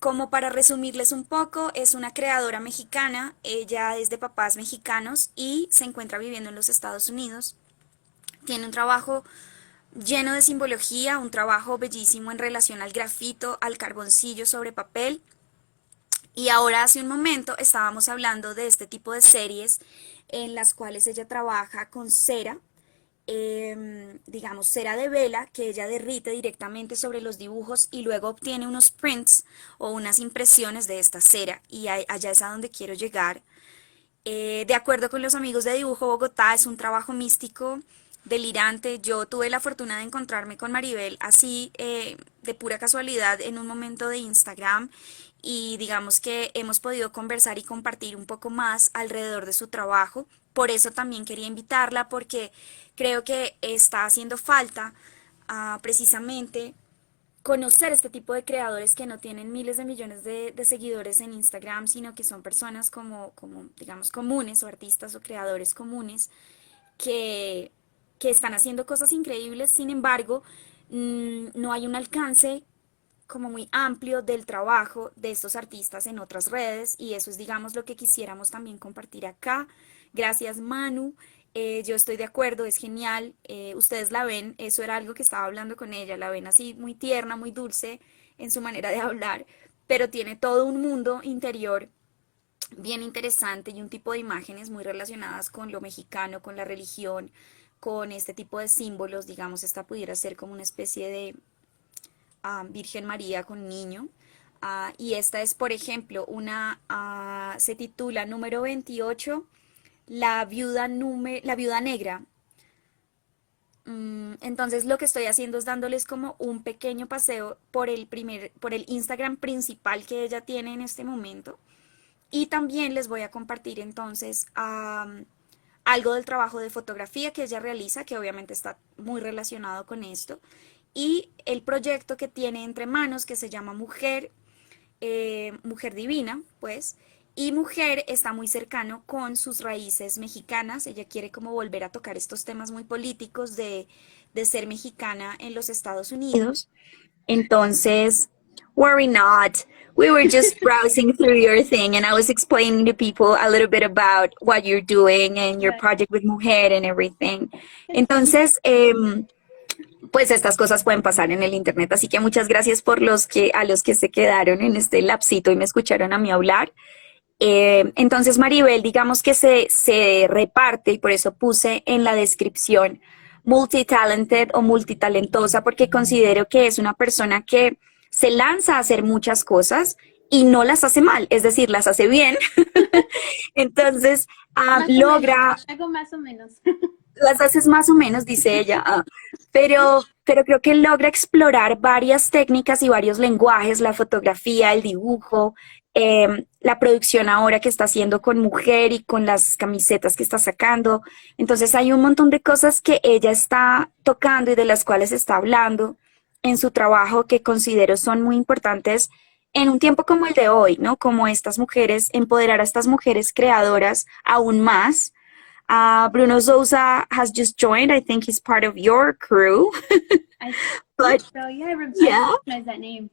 Como para resumirles un poco, es una creadora mexicana. Ella es de papás mexicanos y se encuentra viviendo en los Estados Unidos. Tiene un trabajo lleno de simbología, un trabajo bellísimo en relación al grafito, al carboncillo sobre papel. Y ahora hace un momento estábamos hablando de este tipo de series en las cuales ella trabaja con cera, digamos cera de vela que ella derrite directamente sobre los dibujos y luego obtiene unos prints o unas impresiones de esta cera y allá es a donde quiero llegar. De acuerdo con los amigos de Dibujo Bogotá, es un trabajo místico, delirante. Yo tuve la fortuna de encontrarme con Maribel así de pura casualidad en un momento de Instagram y digamos que hemos podido conversar y compartir un poco más alrededor de su trabajo. Por eso también quería invitarla porque creo que está haciendo falta precisamente conocer este tipo de creadores que no tienen miles de millones de seguidores en Instagram, sino que son personas como, digamos, comunes o artistas o creadores comunes que, que están haciendo cosas increíbles, sin embargo, no hay un alcance como muy amplio del trabajo de estos artistas en otras redes y eso es, digamos, lo que quisiéramos también compartir acá. Gracias, Manu. Yo estoy de acuerdo, es genial. Ustedes la ven, eso era algo que estaba hablando con ella, la ven así muy tierna, muy dulce en su manera de hablar, pero tiene todo un mundo interior bien interesante y un tipo de imágenes muy relacionadas con lo mexicano, con la religión, con este tipo de símbolos, digamos, esta pudiera ser como una especie de Virgen María con niño. Y esta es, por ejemplo, se titula número 28, la viuda negra. Entonces lo que estoy haciendo es dándoles como un pequeño paseo por el Instagram principal que ella tiene en este momento. Y también les voy a compartir entonces algo del trabajo de fotografía que ella realiza, que obviamente está muy relacionado con esto, y el proyecto que tiene entre manos que se llama Mujer Divina, pues, y Mujer está muy cercano con sus raíces mexicanas. Ella quiere como volver a tocar estos temas muy políticos de ser mexicana en los Estados Unidos. Entonces, worry not. We were just browsing through your thing and I was explaining to people a little bit about what you're doing and your Right. project with Mujer and everything. It's fun. Entonces, pues estas cosas pueden pasar en el internet, así que muchas gracias por a los que se quedaron en este lapsito y me escucharon a mí hablar. Entonces Maribel, digamos que se reparte y por eso puse en la descripción multitalented o multitalentosa porque considero que es una persona que se lanza a hacer muchas cosas y no las hace mal, es decir, las hace bien. Entonces Más o menos. logra Hago más o menos. las haces más o menos, dice ella, pero creo que logra explorar varias técnicas y varios lenguajes, la fotografía, el dibujo, la producción ahora que está haciendo con Mujer y con las camisetas que está sacando. Entonces hay un montón de cosas que ella está tocando y de las cuales está hablando en su trabajo que considero son muy importantes en un tiempo como el de hoy, ¿no? Como estas mujeres, empoderar a estas mujeres creadoras aún más. Bruno Souza has just joined. I think he's part of your crew. I think But so. Yeah, I yeah. recognize that name.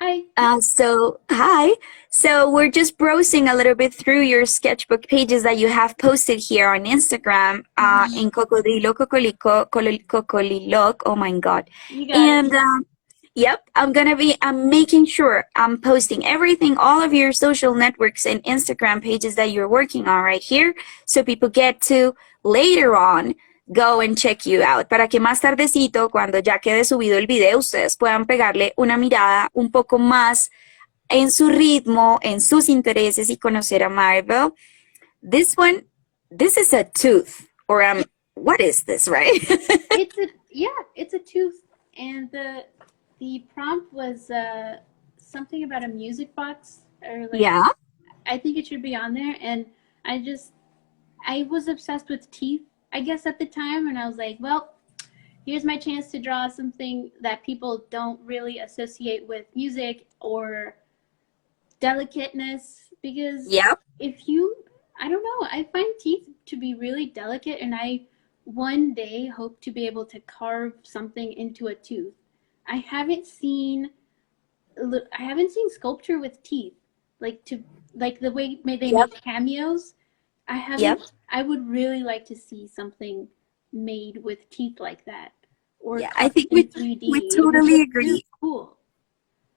Hi. So hi. So we're just browsing a little bit through your sketchbook pages that you have posted here on Instagram, in Cocodrilo Cocolilok. Oh my God. You got it. And yep, I'm making sure I'm posting everything, all of your social networks and Instagram pages that you're working on right here, so people get to later on go and check you out, para que más tardecito, cuando ya quede subido el video, ustedes puedan pegarle una mirada un poco más en su ritmo, en sus intereses y conocer a Maribel. This one, this is a tooth, or what is this, right? It's a tooth, and the prompt was something about a music box, or like, Yeah. I think it should be on there. And I was obsessed with teeth, I guess, at the time, and I was like, well, here's my chance to draw something that people don't really associate with music or delicateness, because Yep. if you I don't know, I find teeth to be really delicate, and I one day hope to be able to carve something into a tooth. I haven't seen I haven't seen sculpture with teeth, like to like the way they Yep. make cameos. I Yep. haven't I would really like to see something made with teeth like that, or Yeah, I carved think in we 3D. It would totally look really agree. cool.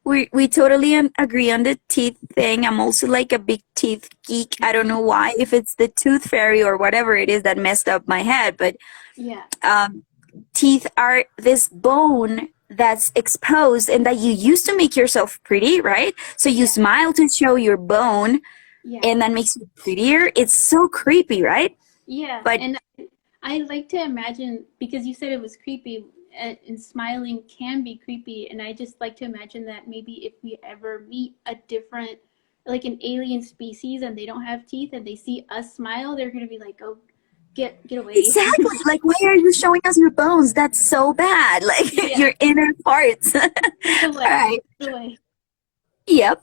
We totally agree on the teeth thing. I'm also like a big teeth geek. I don't know why, if it's the tooth fairy or whatever it is that messed up my head, but Yeah. um, teeth are this bone that's exposed and that you use to make yourself pretty, right? So you Yeah. smile to show your bone, Yeah. and that makes you prettier. It's so creepy, right? Yeah, But and I like to imagine, because you said it was creepy, and smiling can be creepy, and I just like to imagine that maybe if we ever meet a different, like an alien species, and they don't have teeth, and they see us smile, they're gonna be like, "Oh, get away." exactly, like, why are you showing us your bones? That's so bad. Like Yeah, your inner parts. All get away, right. get away. Yep.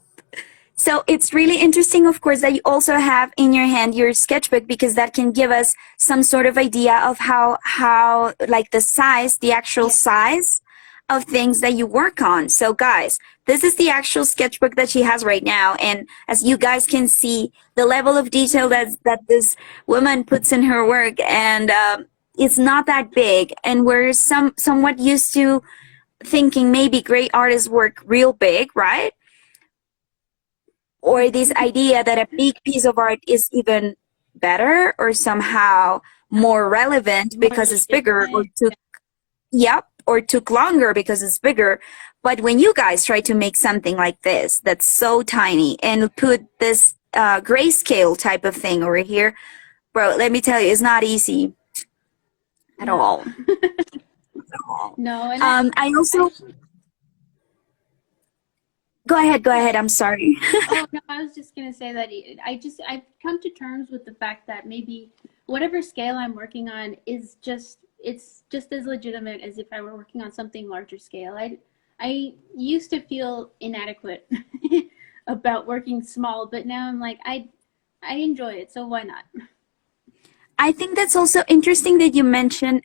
So it's really interesting, of course, that you also have in your hand your sketchbook, because that can give us some sort of idea of how like the size, the actual Yeah. size of things that you work on. So guys, this is the actual sketchbook that she has right now, and as you guys can see, the level of detail that this woman puts in her work, and it's not that big, and we're somewhat used to thinking maybe great artists work real big, right? Or this idea that a big piece of art is even better or somehow more relevant More because it's bigger, or legitimate. took, yep, or took longer because it's bigger. But when you guys try to make something like this that's so tiny and put this grayscale type of thing over here, bro, let me tell you, it's not easy at No. all. At all. No, and I also, go ahead, I'm sorry. Oh no, I was just gonna say that I've come to terms with the fact that maybe whatever scale I'm working on is it's just as legitimate as if I were working on something larger scale. I used to feel inadequate about working small, but now I'm like I enjoy it, so why not? I think that's also interesting that you mentioned,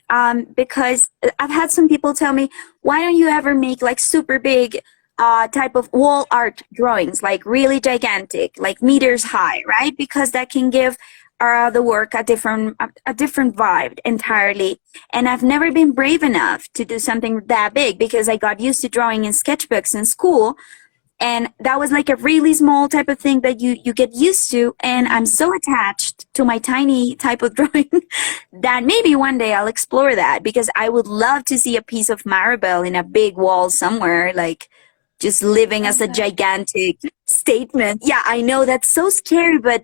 because I've had some people tell me, why don't you ever make like super big type of wall art drawings, like really gigantic, like meters high, right? Because that can give the work a different vibe entirely. And I've never been brave enough to do something that big, because I got used to drawing in sketchbooks in school, and that was like a really small type of thing that you get used to, and I'm so attached to my tiny type of drawing that maybe one day I'll explore that, because I would love to see a piece of Maribel in a big wall somewhere, like just living as Love a that. gigantic statement. Yeah, I know that's so scary, but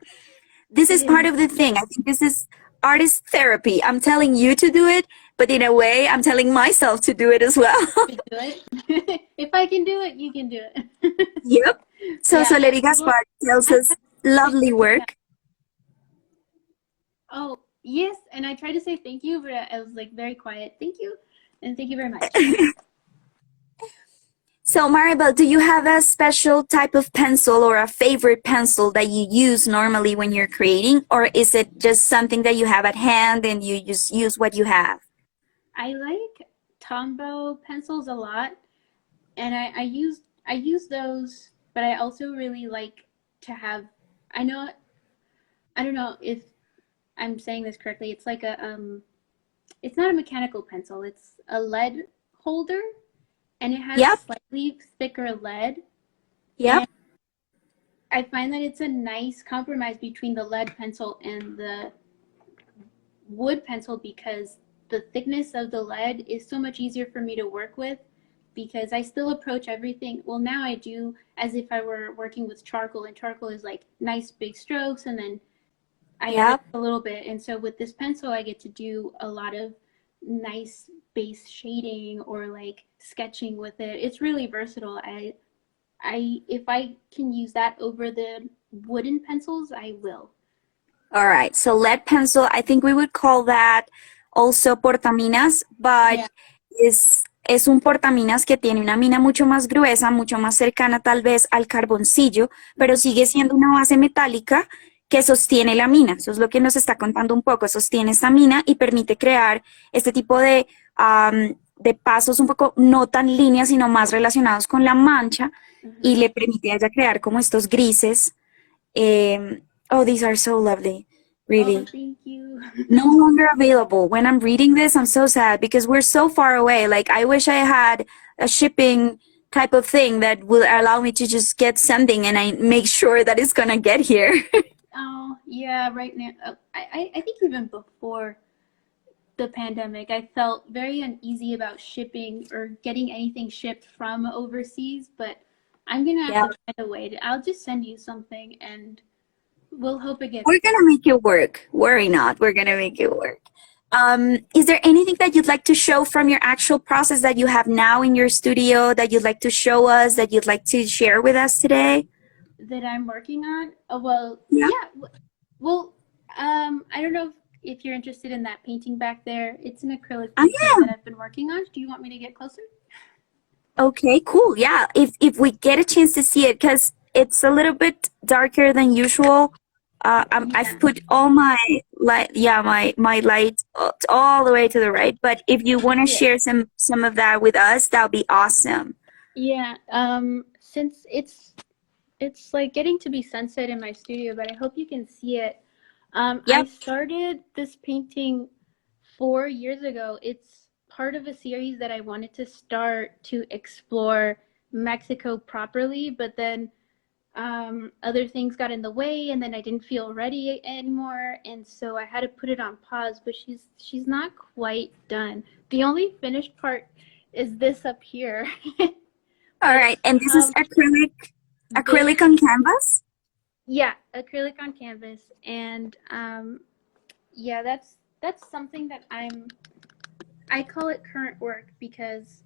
this It is part is. of the thing. I think this is artist therapy. I'm telling you to do it, but in a way I'm telling myself to do it as well. To do it. If I can do it, you can do it. Yep. So Yeah. Soleri Well, Gaspar tells I us lovely work. Oh, yes, and I tried to say thank you, but I was like very quiet. Thank you, and thank you very much. So, Maribel, do you have a special type of pencil or a favorite pencil that you use normally when you're creating, or is it just something that you have at hand and you just use what you have? I like Tombow pencils a lot, and I use those, but I also really like to have. I know I don't know if I'm saying this correctly. It's like a it's not a mechanical pencil. It's a lead holder, and it has Yep, slightly thicker lead. yep. And I find that it's a nice compromise between the lead pencil and the wood pencil because the thickness of the lead is so much easier for me to work with because I still approach everything. Well, now I do as if I were working with charcoal, and charcoal is like nice big strokes, and then I edit Yep. a little bit. And so with this pencil, I get to do a lot of nice base shading or like sketching with it. It's really versatile. If I can use that over the wooden pencils, I will. All right. So lead pencil, I think we would call that also portaminas, but Yeah. es un portaminas que tiene una mina mucho más gruesa, mucho más cercana tal vez al carboncillo, pero sigue siendo una base metálica que sostiene la mina. Eso es lo que nos está contando un poco. Sostiene esta mina y permite crear este tipo de pasos un poco no tan líneas, sino más relacionados con la mancha y Uh-huh. le permite a ella crear como estos grises. Oh, these are so lovely, Oh, really. thank you. No longer available. When I'm reading this, I'm so sad because we're so far away. Like, I wish I had a shipping type of thing that will allow me to just get something and I make sure that it's gonna get here. Oh, yeah, right now. I think even before the pandemic, I felt very uneasy about shipping or getting anything shipped from overseas, but I'm gonna have Yeah, to find a way to, I'll just send you something and we'll hope it gets we're there. gonna make it work. Worry not, we're gonna make it work. Is there anything that you'd like to show from your actual process that you have now in your studio that you'd like to show us, that you'd like to share with us today? That I'm working on? Well, Yeah, yeah. Well, I don't know if you're interested in that painting back there. It's an acrylic I painting that am. I've been working on. Do you want me to get closer? Okay, cool. Yeah, if we get a chance to see it, because it's a little bit darker than usual. Yeah. I've put all my light, yeah, my light all the way to the right. But if you want to Yeah. share some of that with us, that'll be awesome. Yeah. Since it's like getting to be sunset in my studio, but I hope you can see it. I Yep. started this painting 4 years ago. It's part of a series that I wanted to start to explore Mexico properly, but then other things got in the way, and then I didn't feel ready anymore, and so I had to put it on pause. But she's not quite done. The only finished part is this up here. All But right. And this is um, there, acrylic on canvas. yeah, acrylic on canvas, and yeah, that's something that I call it current work because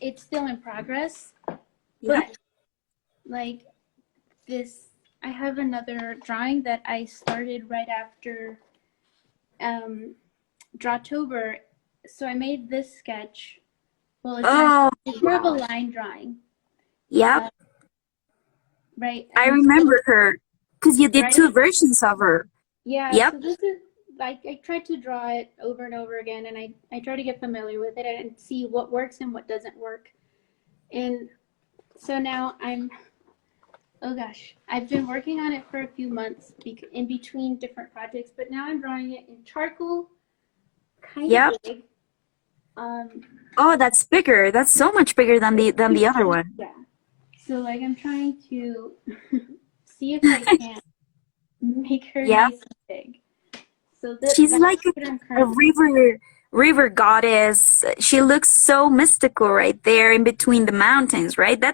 it's still in progress. Yep. But like this, I have another drawing that I started right after um, Drawtober. So I made this sketch. Well, Oh, it's more of a line drawing, yep. right? I And so remember her because you did right, two versions of her. yeah. Yep. So this is like I tried to draw it over and over again, and I try to get familiar with it and see what works and what doesn't work. And so now oh gosh, I've been working on it for a few months in between different projects, but now I'm drawing it in charcoal, kind of Yep. big. Um, Oh, that's bigger. That's so much bigger than the other one. yeah. So like I'm trying to see if I can make her Yep. nice and big. So She's that's like what I'm a currently. river goddess. She looks so mystical right there in between the mountains, right? Yeah,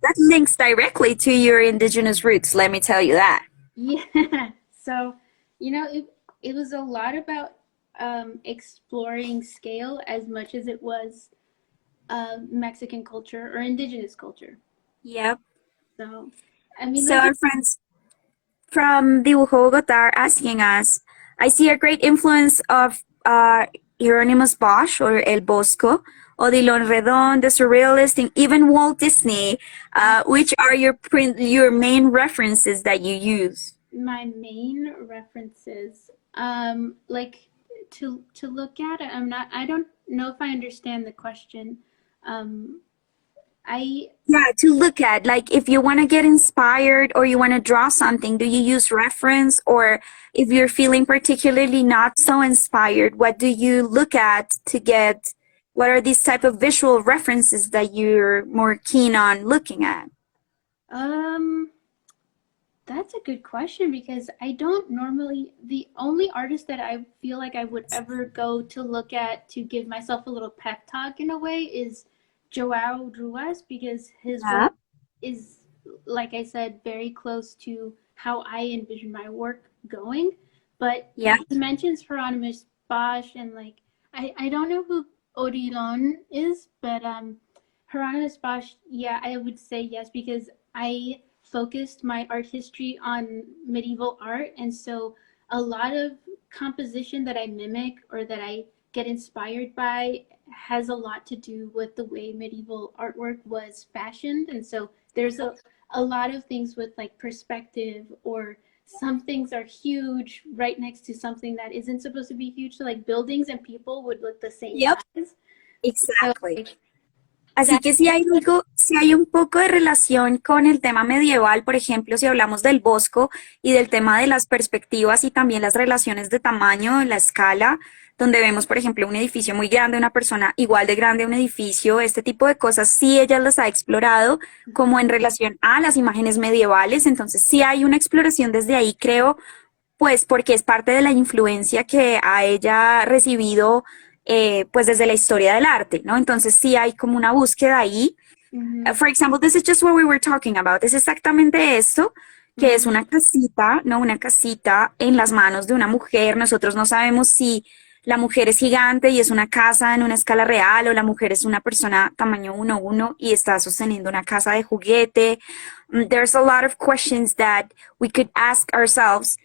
That links directly to your indigenous roots, let me tell you that. yeah. So it was a lot about exploring scale as much as it was Mexican culture or indigenous culture. Yep. So I mean So those are our friends from Dibujo Bogotá are asking us, I see a great influence of Hieronymus Bosch or El Bosco Odilon Redon, the Surrealist, and even Walt Disney. Which are your main references that you use? My main references, like to look at, I don't know if I understand the question. Um, I Yeah, to look at, like if you want to get inspired or you want to draw something, do you use reference? Or if you're feeling particularly not so inspired, what do you look at to get, what are these type of visual references that you're more keen on looking at? um That's a good question because I don't normally, the only artist that I feel like I would ever go to look at to give myself a little pep talk in a way is Joao Ruas because his Yeah, work is, like I said, very close to how I envision my work going. But yeah, he mentions Hieronymus Bosch and like, I don't know who Odilon is, but Hieronymus Bosch, yeah, I would say yes because I focused my art history on medieval art, and so a lot of composition that I mimic or that I get inspired by has a lot to do with the way medieval artwork was fashioned. And so there's a lot of things with like perspective, or some things are huge right next to something that isn't supposed to be huge. So like buildings and people would look the same yep, size. So exactly. like Así that. que sí hay algo, sí hay un poco de relación con el tema medieval, por ejemplo, si hablamos del Bosco y del tema de las perspectivas y también las relaciones de tamaño, la escala, donde vemos, por ejemplo, un edificio muy grande, una persona igual de grande a un edificio, este tipo de cosas, sí ella las ha explorado como en relación a las imágenes medievales, entonces sí hay una exploración desde ahí, creo, pues porque es parte de la influencia que a ella recibido pues desde la historia del arte, ¿no? Entonces sí hay como una búsqueda ahí. Mhm, For example, this is just what we were talking about. Es exactamente esto, que es mhm, una casita, ¿no? Una casita en las manos de una mujer. Nosotros no sabemos si la mujer es gigante y es una casa en una escala real o la mujer es una persona tamaño 1:1 y está sosteniendo una casa de juguete. There's a lot of questions that we could ask ourselves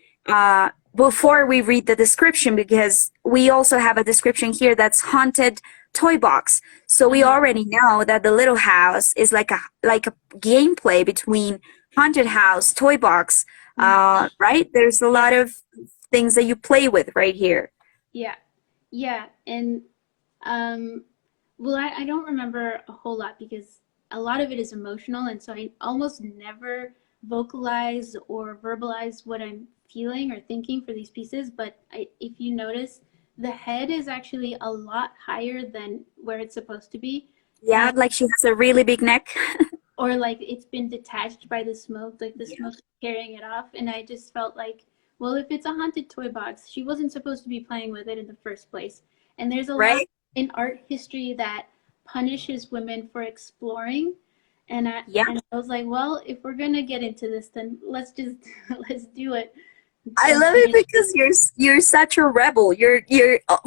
before we read the description, because we also have a description here that's haunted toy box. So we uh-huh, already know that the little house is like a gameplay between haunted house, toy box, mhm. right? There's a Yeah, lot of things that you play with right here. yeah, yeah. And um, well, I don't remember a whole lot because a lot of it is emotional, and so I almost never vocalize or verbalize what I'm feeling or thinking for these pieces. But if you notice, the head is actually a lot higher than where it's supposed to be, Yeah, and like she has a really big neck. or like it's been detached by the smoke, like the Yeah. smoke is carrying it off. And I just felt like, well, if it's a haunted toy box, she wasn't supposed to be playing with it in the first place. And there's a lot Right? in art history that punishes women for exploring. And Yeah. I was like, well, if we're gonna get into this, then let's just let's do it. I Don't love it punish. because you're such a rebel. You're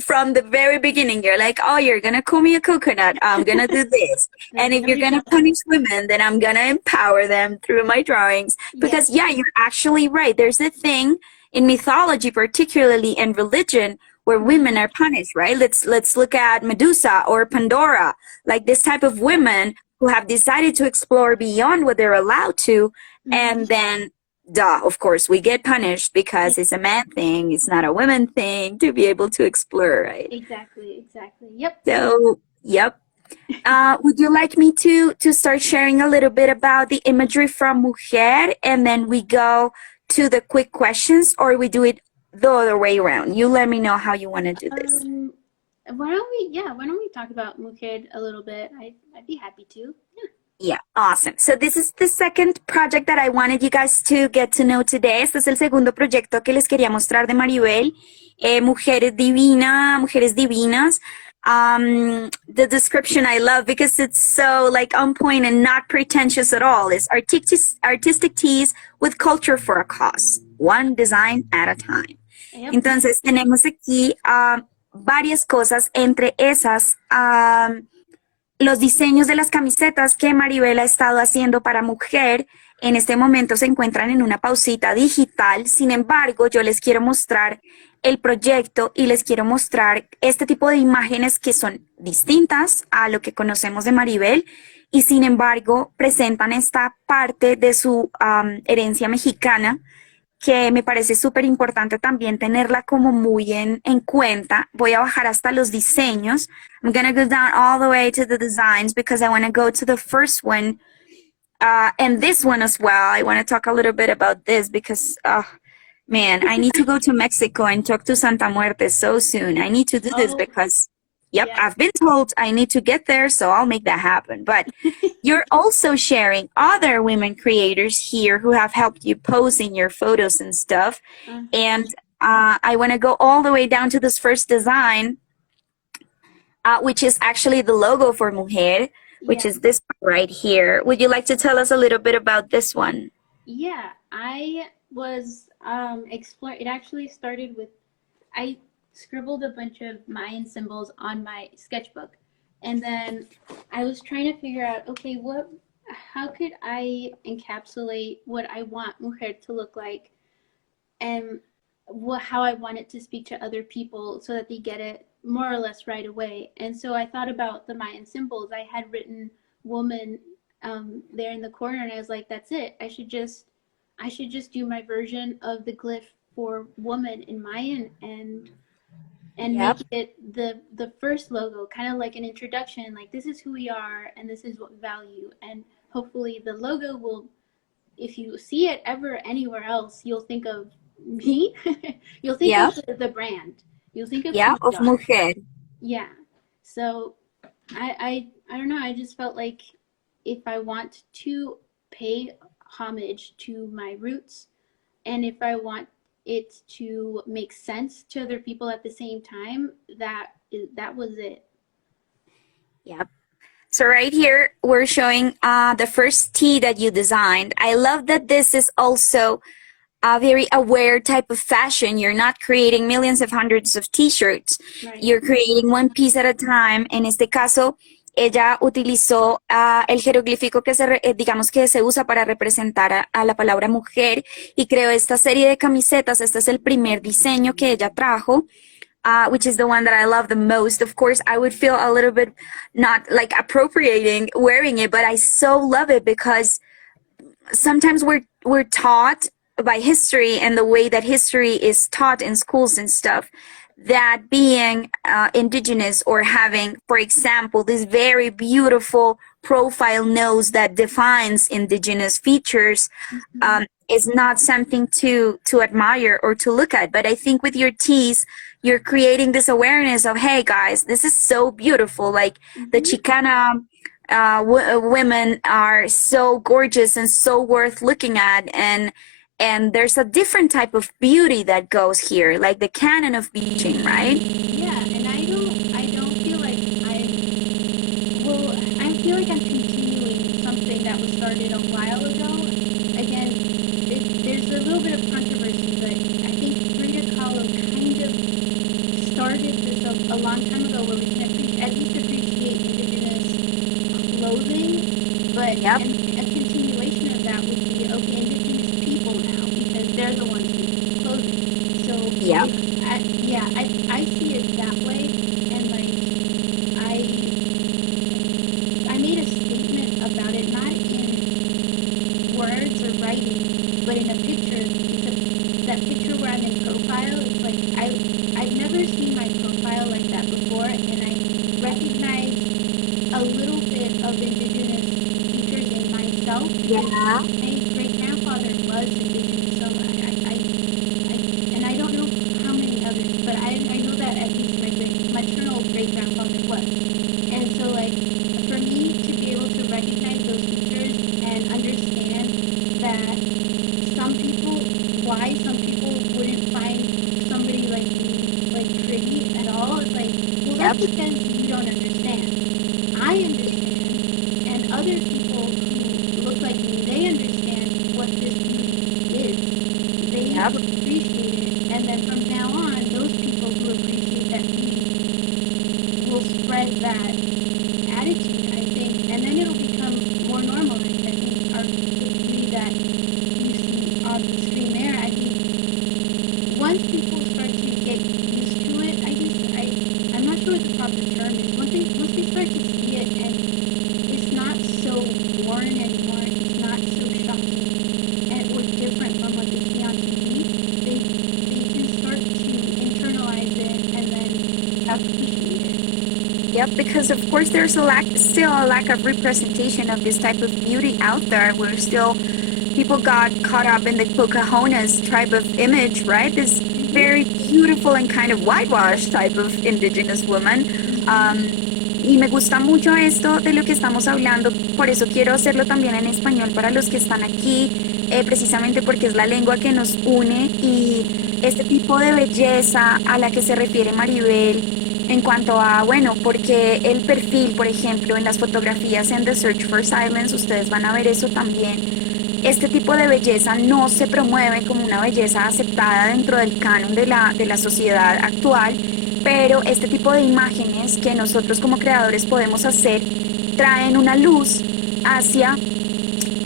from the very beginning. You're like, oh, you're gonna cool me a coconut. I'm gonna do this, Like, and if no you're gonna rebellion. punish women, then I'm gonna empower them through my drawings. Yeah. Because yeah, you're actually right. There's a thing in mythology, particularly in religion, where women are punished. Right? Let's look at Medusa or Pandora, like this type of women who have decided to explore beyond what they're allowed to, Mhm. and then duh, of course, we get punished Yeah, because it's a man thing, it's not a women thing to be able to explore, right? exactly, exactly. Yep. So, yep. Would you like me to start sharing a little bit about the imagery from Mujer, and then we go to the quick questions, or we do it the other way around? You let me know how you want to do this. Um, why don't we talk about Mujer a little bit? I'd be happy to. Yeah, awesome. So this is the second project that I wanted you guys to get to know today. Este es el segundo proyecto que les quería mostrar de Maribel. Mujeres divinas. The description I love because it's so like on point and not pretentious at all. Is artistic teas with culture for a cause, one design at a time. Yep. Entonces tenemos aquí varias cosas, entre esas los diseños de las camisetas que Maribel ha estado haciendo para mujer. En este momento se encuentran en una pausita digital. Sin embargo, yo les quiero mostrar el proyecto y les quiero mostrar este tipo de imágenes que son distintas a lo que conocemos de Maribel y sin embargo presentan esta parte de su herencia mexicana que me parece súper importante también tenerla como muy en cuenta. Voy a bajar hasta los diseños. I'm gonna go down all the way to the designs because I want to go to the first one and this one as well. I want to talk a little bit about this because, man, I need to go to Mexico and talk to Santa Muerte so soon. I need to do this Oh, because, yep, yeah. I've been told I need to get there, so I'll make that happen. But you're also sharing other women creators here who have helped you pose in your photos and stuff. And I want to go all the way down to this first design, which is actually the logo for Mujer, which Yeah. is this one right here. Would you like to tell us a little bit about this one? Yeah, I was explore. It actually started with I scribbled a bunch of Mayan symbols on my sketchbook, and then I was trying to figure out, okay, how could I encapsulate what I want mujer to look like, and how I want it to speak to other people so that they get it more or less right away. And so I thought about the Mayan symbols. I had written woman there in the corner, and I was like, that's it. I should just do my version of the glyph for woman in Mayan and Yep. make it the first logo, kind of like an introduction, like this is who we are and this is what we value. And hopefully the logo will, if you see it ever anywhere else, you'll think of me. You'll think Yep. of the brand. You'll think of Yeah, who we of are. Mujer. Yeah. So I don't know. I just felt like if I want to pay homage to my roots, and if I want it to make sense to other people at the same time, that was it. Yep. So right here, we're showing the first tee that you designed. I love that this is also a very aware type of fashion. You're not creating millions of hundreds of t-shirts. Right. You're creating one piece at a time. En este caso, ella utilizó el jeroglífico que digamos que se usa para representar a la palabra mujer y creó esta serie de camisetas. Este es el primer diseño que ella trajo. Which is the one that I love the most. Of course, I would feel a little bit not like appropriating wearing it, but I so love it because sometimes we're taught by history and the way that history is taught in schools and stuff, that being indigenous or having, for example, this very beautiful profile nose that defines indigenous features is not something to admire or to look at. But I think with your tees, you're creating this awareness of, hey guys, this is so beautiful. Like the Chicana women are so gorgeous and so worth looking at, and there's a different type of beauty that goes here, like the canon of beauty, right? Yeah, and I don't feel like I feel like I'm continuing something that was started a while ago. Again, there's a little bit of controversy, but I think Frida Kahlo kind of started this a long time ago, where we can at least appreciate indigenous clothing, but Yep. and a continuation of that would be, okay, indigenous people now, because they're the ones making clothing. So Yep. I see it that way, and like I made a statement about it, not in words or writing, but in a picture. That picture where I'm in profile. It's like I've never seen my profile like that before, and I recognize a little bit of indigenous features in myself. Yeah. My great grandfather was indigenous, so and I don't know how many others, but I know that at least my maternal great grandfather was. And so like for me to be able to recognize those features and understand that why some people wouldn't find somebody like me like pretty at all, it's like, well, that's Yep. because you don't understand. I understand, and other people who look like me, they understand what this beauty is. They Yep. will appreciate it, and then from now on, those people who appreciate that beauty will spread that attitude, I think, and then it'll become more normal. I think the beauty that you see on the screen there, I think once people start to get Yep, because of course there's still a lack of representation of this type of beauty out there. We're still, people got caught up in the Pocahontas type of image, right? This very beautiful and kind of whitewashed type of indigenous woman. Y me gusta mucho esto de lo que estamos hablando, por eso quiero hacerlo también en español para los que están aquí, precisamente porque es la lengua que nos une y este tipo de belleza a la que se refiere Maribel en cuanto a, bueno, porque el perfil, por ejemplo, en las fotografías en The Search for Silence, ustedes van a ver eso también. Este tipo de belleza no se promueve como una belleza aceptada dentro del canon de la sociedad actual, pero este tipo de imágenes que nosotros como creadores podemos hacer traen una luz hacia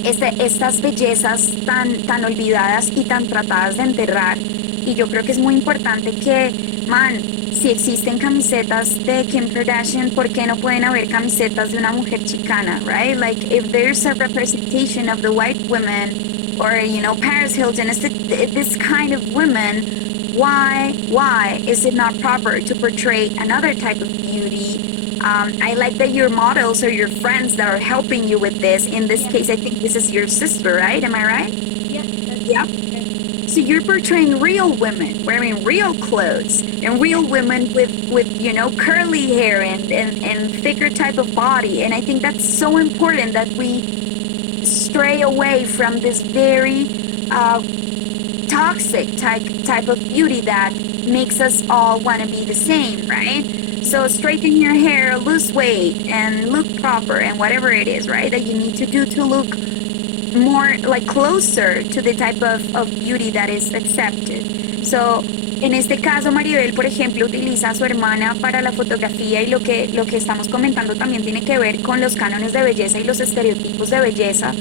estas bellezas tan olvidadas y tan tratadas de enterrar. Y yo creo que es muy importante que, man, si existen camisetas de Kim Kardashian, ¿por qué no pueden haber camisetas de una mujer chicana, right? Like, if there's a representation of the white women, or, you know, Paris Hilton, this kind of women, why is it not proper to portray another type of beauty? I like that your models are your friends that are helping you with this. In this case, I think this is your sister, right? Am I right? Yeah. Yep. So you're portraying real women wearing real clothes and real women with you know, curly hair and thicker type of body. And I think that's so important that we stray away from this very toxic type of beauty that makes us all want to be the same, right? So straighten your hair, lose weight, and look proper, and whatever it is, right, that you need to do to look more like closer to the type of beauty that is accepted. So, en este caso, Maribel, por ejemplo, utiliza a su hermana para la fotografía y lo que estamos comentando también tiene que ver con los cánones de belleza y los estereotipos de belleza.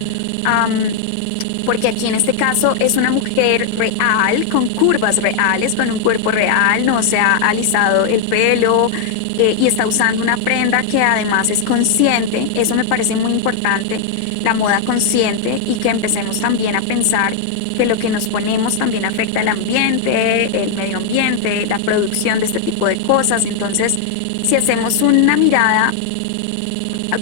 Porque aquí en este caso es una mujer real, con curvas reales, con un cuerpo real, no se ha alisado el pelo y está usando una prenda que además es consciente. Eso me parece muy importante, la moda consciente, y que empecemos también a pensar que lo que nos ponemos también afecta el ambiente, el medio ambiente, la producción de este tipo de cosas. Entonces, si hacemos una mirada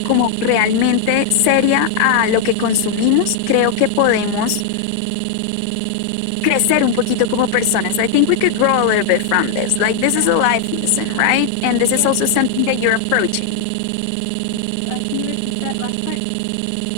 como realmente seria a lo que consumimos, creo que podemos crecer un poquito como personas. I think we could grow a little bit from this. Like, this is a life lesson, right? And this is also something that you're approaching. Can you repeat that last part?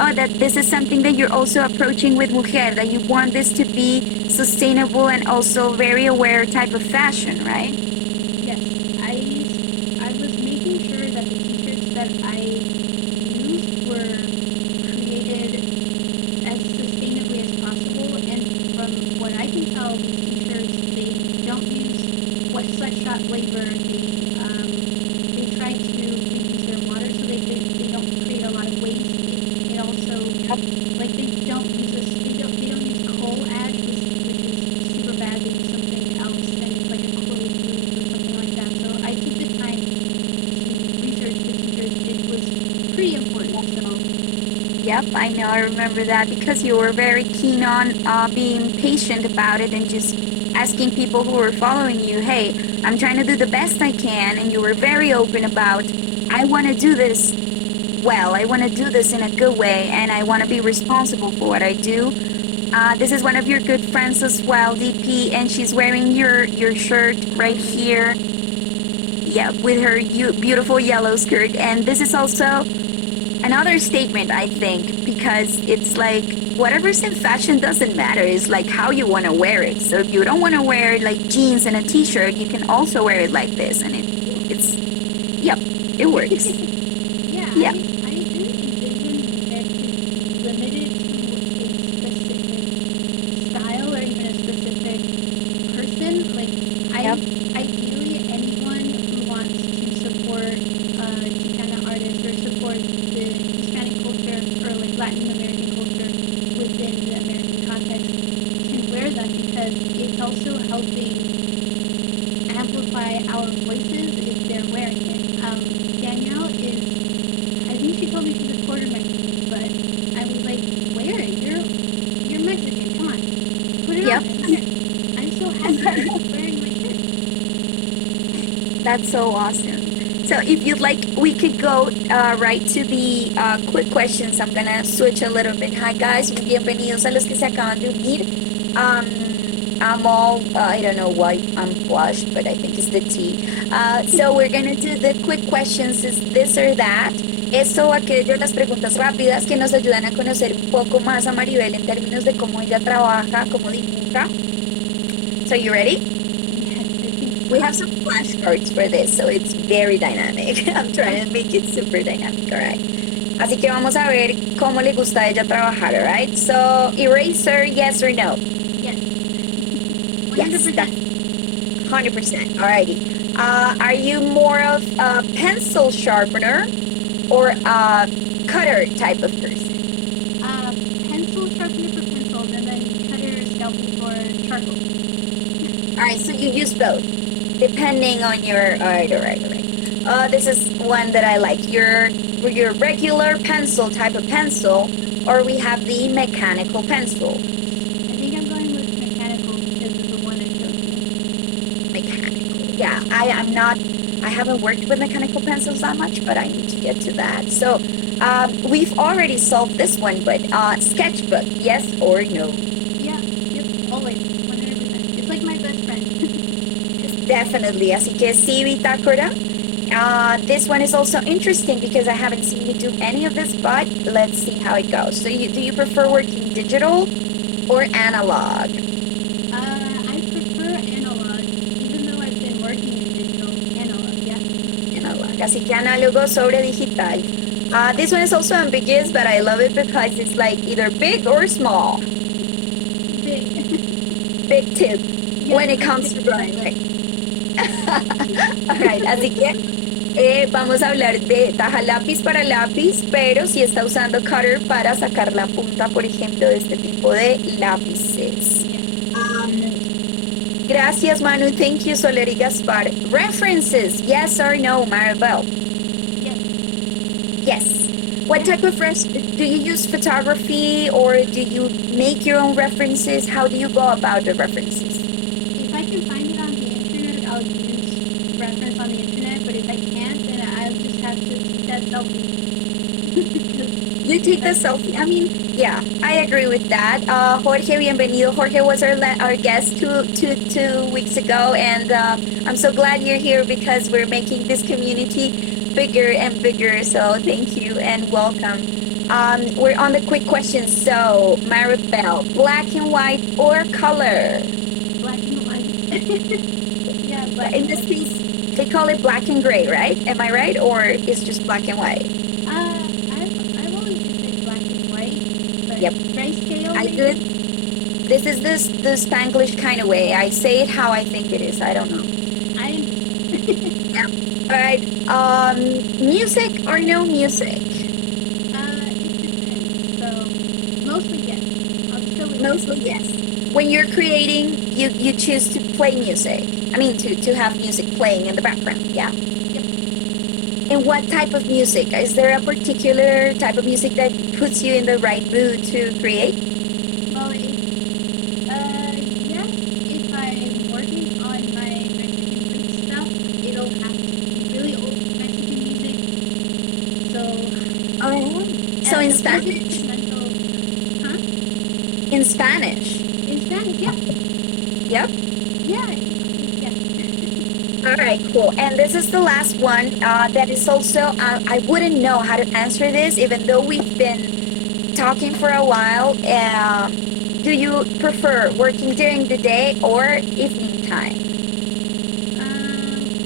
Oh, that this is something that you're also approaching with Mujer, that you want this to be sustainable and also very aware type of fashion, right? Yes, I was making sure that the t-shirts that I used were created as sustainably as possible, and from what I can tell, these t-shirts, they don't use what sweatshop labor. They try to reduce their water so they don't create a lot of waste. It also, like, they don't use coal ash, which is super bad. They use something else that is like a clothes loop or something like that. So I took the time to research the t-shirts. It was pretty important. So Yep, I know, I remember that, because you were very keen on being patient about it and just asking people who were following you, hey, I'm trying to do the best I can, and you were very open about, I want to do this well, I want to do this in a good way, and I want to be responsible for what I do. This is one of your good friends as well, DP, and she's wearing your shirt right here. Yeah, with her beautiful yellow skirt. And this is also another statement, I think, because it's like, whatever's in fashion doesn't matter. It's like how you want to wear it. So if you don't want to wear like jeans and a t-shirt, you can also wear it like this, and it's yep, it works. yeah, Yeah. I didn't envision that to be limited to a specific style or even a specific person. Like, Yep. ideally, anyone who wants to support Chicana artists or support the Hispanic culture or like Latin American culture within the American context can wear them, because it's also helping amplify our voices if they're wearing it. Danielle is, I think she told me she's a quarter Mexican, but I was like, wear it. You're Mexican. Come on, put it Yep. on. I'm so happy that you're wearing my shirt. That's so awesome. So if you'd like, we could go right to the quick questions. I'm gonna switch a little bit. Hi guys, bienvenidos a los que se acaban de unir. I'm all, I don't know why I'm flushed, but I think it's the tea. So we're gonna do the quick questions, is this or that. Eso, aquello, las preguntas rápidas que nos ayudan a conocer un poco más a Maribel en términos de cómo ella trabaja, cómo dibuja. So you ready? We have some flashcards for this, so it's very dynamic. I'm trying to make it super dynamic, all right? Así que vamos a ver cómo le gusta a ella trabajar, all right? So, eraser, yes or no? Yes. 100%. Yes, 100%, alrighty. Are you more of a pencil sharpener or a cutter type of person? Pencil sharpener for pencils, and then cutter scalpel for charcoal. All right, so you use both, depending on your. All right. This is one that I like. Your regular pencil type of pencil, or we have the mechanical pencil. I think I'm going with mechanical because of the one I showed you. Mechanical. Yeah, I'm not. I haven't worked with mechanical pencils that much, but I need to get to that. So, we've already solved this one, but sketchbook, yes or no? Yeah, yep, always, 100%. It's like my best friend. Definitely. Así que sí, bitácora. This one is also interesting because I haven't seen you do any of this, but let's see how it goes. So, do you prefer working digital or analog? I prefer analog, even though I've been working in digital. Analog, yeah. Analog. Así que análogo sobre digital. This one is also ambiguous, but I love it because it's like either big or small. Big. Big tip Yeah, when it big comes to tip, drawing. but- Alright, así que vamos a hablar de taja lápiz para lápiz, pero si está usando cutter para sacar la punta, por ejemplo, de este tipo de lápices. Gracias, Manu. Thank you, Soler y Gaspar. References, yes or no, Maribel? Yes. Yes. What type of do you use photography or do you make your own references? How do you go about the references? If I can find it on the internet, I'll use reference on the internet, but if I can't, then I'll just have to take that selfie. You take the selfie. I mean, yeah, I agree with that. Jorge, bienvenido. Jorge was our guest two weeks ago, and I'm so glad you're here because we're making this community bigger and bigger. So thank you and welcome. We're on the quick questions. So, Maribel, black and white or color? Black and white. Yeah, black In and this white. case, they call it black and gray, right? Am I right? Or it's just black and white? I've always just said black and white, but Yep. grayscale. I maybe? good. This is the Spanglish kind of way. I say it how I think it is. I don't know. I All right. Music or no music? it depends. So mostly yes. I'll still with Mostly yes. When you're creating, you choose to play music. I mean, to have music playing in the background. Yeah. Yep. And what type of music? Is there a particular type of music that puts you in the right mood to create? Well, yes, if I'm working on my Mexican roots stuff, it'll have to be really old Mexican music. So, So in the more Spanish? instrumental, huh? In Spanish. In Spanish, yeah. Yep. Yeah. All right, cool. And this is the last one that is also, I wouldn't know how to answer this, even though we've been talking for a while. Do you prefer working during the day or evening time?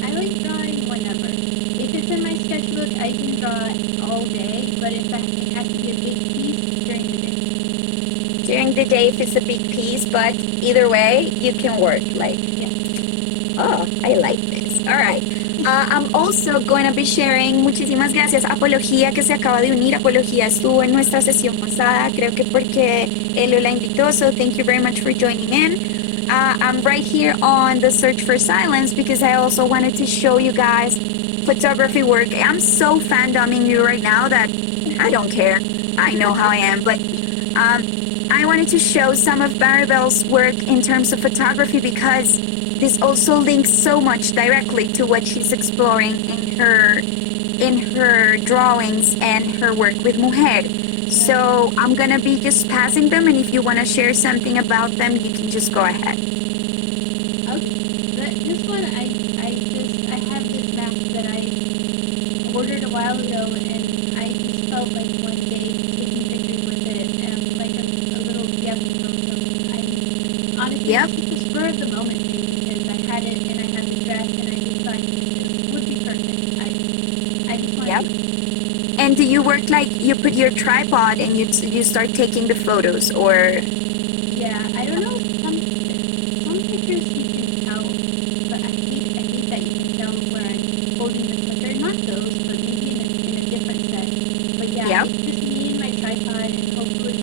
I like drawing whenever. If it's in my sketchbook, I can draw all day, but if it has to be a big piece, during the day. During the day if it's a big piece, but either way, you can work. Like, Yeah. oh, I like this. All right. I'm also going to be sharing, muchísimas gracias, Apología, que se acaba de unir. Apología estuvo en nuestra sesión pasada, creo que porque Elio la invitó, so thank you very much for joining in. I'm right here on the Search for Silence because I also wanted to show you guys photography work. I'm so fandoming you right now that I don't care. I know how I am, but I wanted to show some of Maribel's work in terms of photography because this also links so much directly to what she's exploring in her drawings and her work with mujer. So I'm gonna be just passing them, and if you want to share something about them, you can just go ahead. This one, I have this map that I ordered a while ago, and I just felt like one day taking pictures with it, and like a little gift from someone. I honestly, Yep. this was the spur of the moment thing because I had it and I had the dress, and I just thought this would be perfect. I just wanted Yep. to. And do you work like you put your tripod and you start taking the photos, or? Yeah, I don't know. Some pictures you can tell, but I hate that you can tell where I'm holding the clicker. Not those, but maybe in a different set. But yeah, Yep. it's just me and my tripod, and hopefully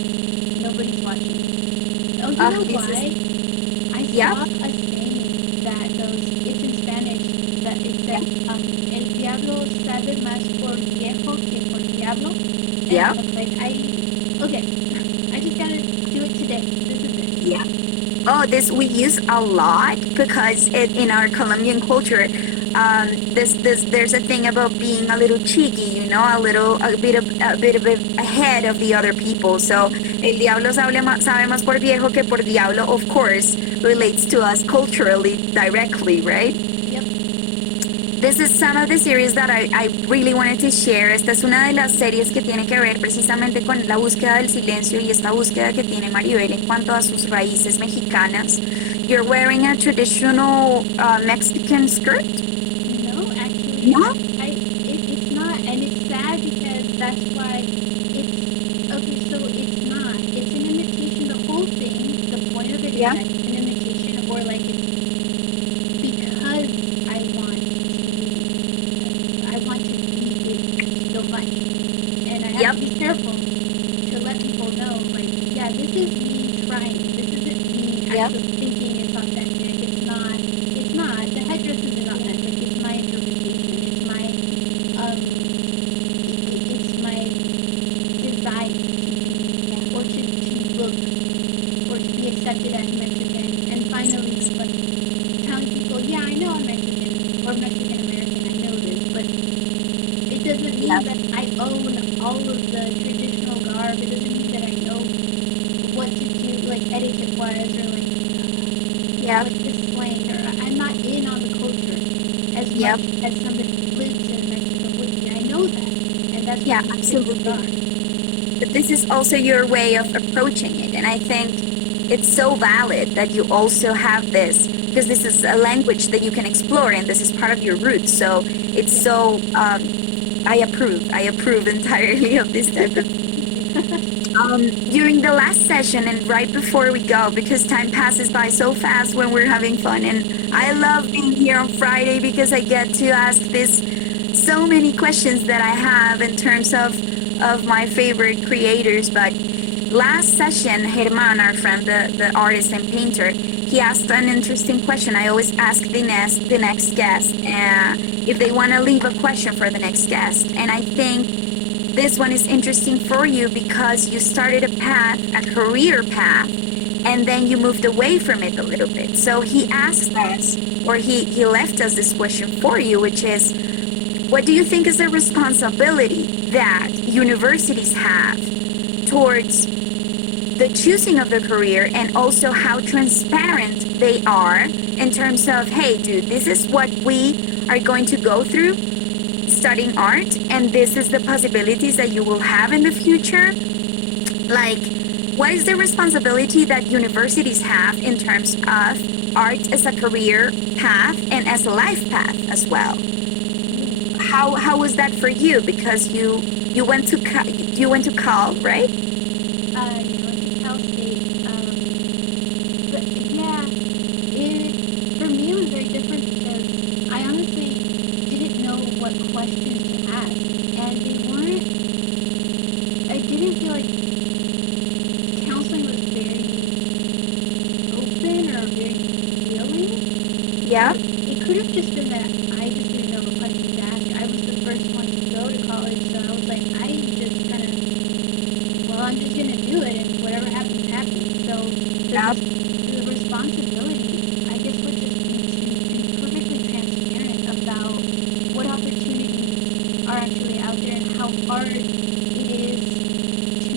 nobody's watching. Oh, you know This is. why? I Yep. saw a saying that goes. It's in Spanish that it says, "El diablo sabe más por viejo que por diablo," and I Yep. was like, okay, I just gotta do it today. This is it. Yeah. Oh, this we use a lot because in our Colombian culture, there's a thing about being a little cheeky, a bit of ahead of the other people. So el diablo sabe más por viejo que por diablo, of course, relates to us culturally directly, right? Yep. This is some of the series that I really wanted to share. Esta es una de las series que tiene que ver precisamente con la búsqueda del silencio y esta búsqueda que tiene Maribel en cuanto a sus raíces mexicanas. You're wearing a traditional Mexican skirt? No, actually, No? it's not, and it's sad because that's why it's okay. So it's not. It's an imitation. The whole thing, the point of it is Yeah. that it's an imitation, or like it's because I want to be it so much, and I have Yep. to be careful to let people know, like, yeah, this is me trying. This isn't me Yep. actually thinking it's authentic. It's not. It's not. The headdress isn't authentic. It's my interpretation. It's my it's my desire to look or to be accepted as Mexican, and finally, like, telling people, yeah, I know I'm Mexican or Mexican American. I know this, but it doesn't mean Yep. that I own all of the traditional garb. It doesn't mean that I know what to do, like etiquette wise, or Yep. like this slang, or I'm not in on the culture as Yep. much as somebody who lives in Mexico would be. I know that, and that's Yeah, what makes it absolutely. bizarre. But this is also your way of approaching it, and I think it's so valid that you also have this because this is a language that you can explore, and this is part of your roots. So it's Yeah. so. I approve. I approve entirely of this type of. During the last session and right before we go, because time passes by so fast when we're having fun, and I love being here on Friday because I get to ask this so many questions that I have in terms of my favorite creators. But last session, Herman, our friend, the artist and painter, he asked an interesting question. I always ask the next guest if they want to leave a question for the next guest, and I think this one is interesting for you because you started a path, a career path, and then you moved away from it a little bit. So he asked us, or he left us this question for you, which is, what do you think is the responsibility that universities have towards the choosing of the career, and also how transparent they are in terms of, hey, dude, this is what we are going to go through studying art, and this is the possibilities that you will have in the future? Like, what is the responsibility that universities have in terms of art as a career path and as a life path as well? How was that for you? Because you went to Cal, right? You went to Cal State. But yeah, for me it was very different because I honestly didn't know what questions to ask, and they weren't. I didn't feel like counseling was very open or very healing. Yeah. It could have just been that I just didn't know the questions to ask. I was the first one to go to college, so I was like, I just kind of, well, I'm just gonna do it, and whatever happens, happens. So Yeah. the responsibility, I guess, would just be hard it is to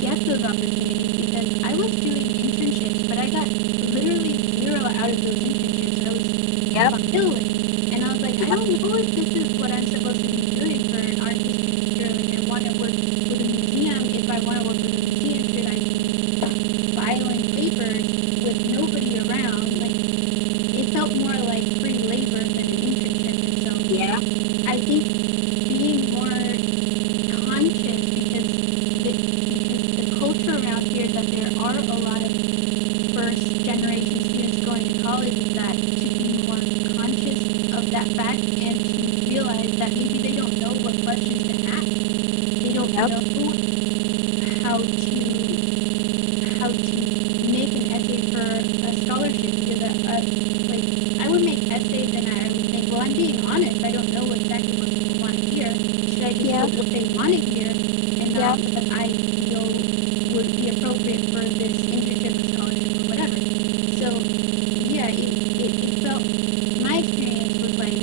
get those opportunities, because I was doing internships, but I got literally zero out of those internships. I was Yep. failing, and I was like, I don't know if this is what I'm supposed to be doing for an art history major. Like, I want to work with a museum. If I want to work with a museum, should I be filing papers with nobody around? Like, it felt more like free labor than an internship. And so Yeah. I think being more conscious, because the culture around here, that there are a lot of first generation students going to college, is that to be more conscious of that fact, and to realize that maybe they don't know what questions to ask. They don't Yep. know how to make an essay for a scholarship, because like, I would make essays and I would think, well, I'm being honest. I don't know exactly what people want to hear. Should I just Yeah. put what they want to hear and Yeah. not what I feel would be appropriate for this internship or scholarship or whatever? So yeah, it felt, my experience was like,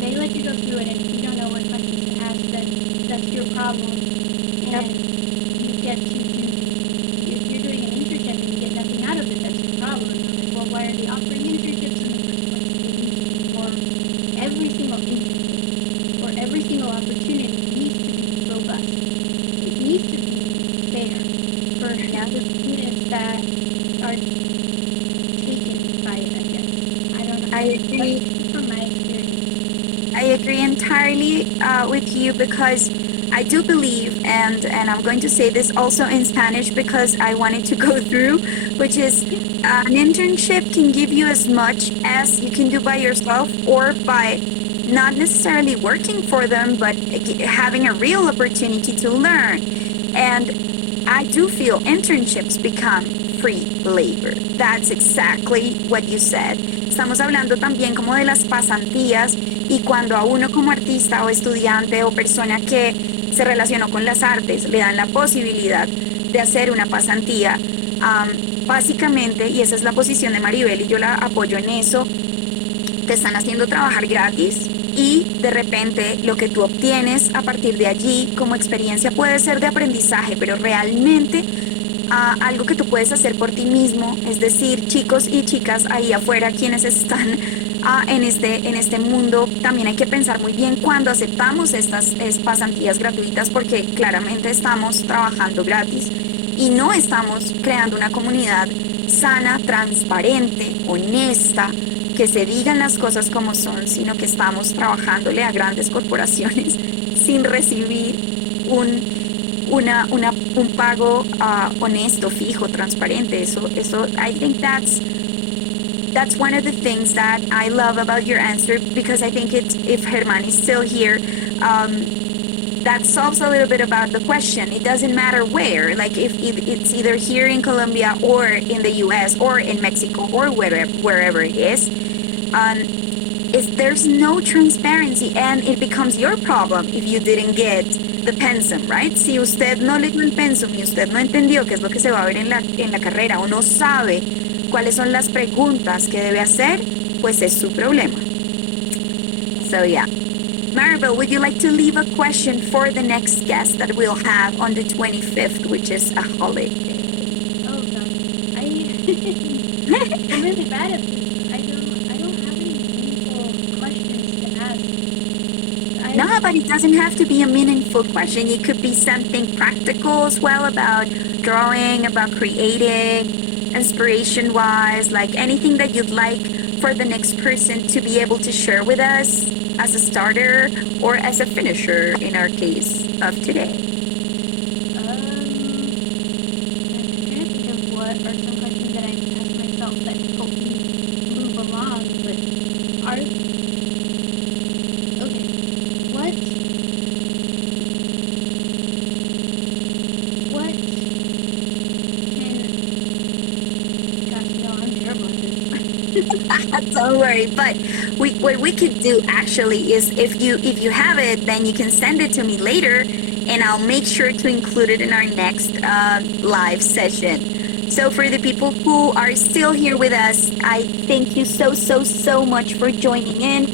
they let you go through it, and if you don't know what questions to ask, then that's your problem. Yep. And you get to do, if you're doing an internship and you get nothing out of it, that's your problem. And I'm like, well, why are they offering internships in the first place? They need to be more, every single internship or every single opportunity needs to be robust. It needs to be fair for Yeah. the students that are taken by it, I guess. I don't know. I agree. That's from my experience. I agree entirely with you, because I do believe, and I'm going to say this also in Spanish because I wanted to go through, which is an internship can give you as much as you can do by yourself, or by not necessarily working for them, but having a real opportunity to learn. And I do feel internships become free labor. That's exactly what you said. Estamos hablando también como de las pasantías, y cuando a uno como artista o estudiante o persona que se relacionó con las artes le dan la posibilidad de hacer una pasantía, básicamente, y esa es la posición de Maribel y yo la apoyo en eso, te están haciendo trabajar gratis, y de repente lo que tú obtienes a partir de allí como experiencia puede ser de aprendizaje, pero realmente algo que tú puedes hacer por ti mismo. Es decir, chicos y chicas ahí afuera, quienes están en este mundo, también hay que pensar muy bien cuando aceptamos estas pasantías gratuitas, porque claramente estamos trabajando gratis y no estamos creando una comunidad sana, transparente, honesta, que se digan las cosas como son, sino que estamos trabajándole a grandes corporaciones sin recibir un pago honesto, fijo, transparente. Eso, I think that's one of the things that I love about your answer, because I think if Germán is still here, that solves a little bit about the question. It doesn't matter where, like if it's either here in Colombia or in the US or in Mexico or wherever it is, there's no transparency, and it becomes your problem if you didn't get the pensum, right? Si usted no leyó el pensum y usted no entendió qué es lo que se va a ver en la carrera, o no sabe cuáles son las preguntas que debe hacer, pues es su problema. So yeah. Maribel, would you like to leave a question for the next guest that we'll have on the 25th, which is a holiday? Oh god, I'm really bad at this. I don't have any meaningful questions to ask. No, but it doesn't have to be a meaningful question. It could be something practical as well, about drawing, about creating, inspiration-wise, like anything that you'd like for the next person to be able to share with us as a starter or as a finisher in our case of today. I'm trying to think of what are some questions that I've asked myself that help me move along, but okay, what can, gosh, no, I'm terrible at this. Don't worry, but what we could do actually is, if you have it, then you can send it to me later, and I'll make sure to include it in our next live session. So for the people who are still here with us, I thank you so much for joining in.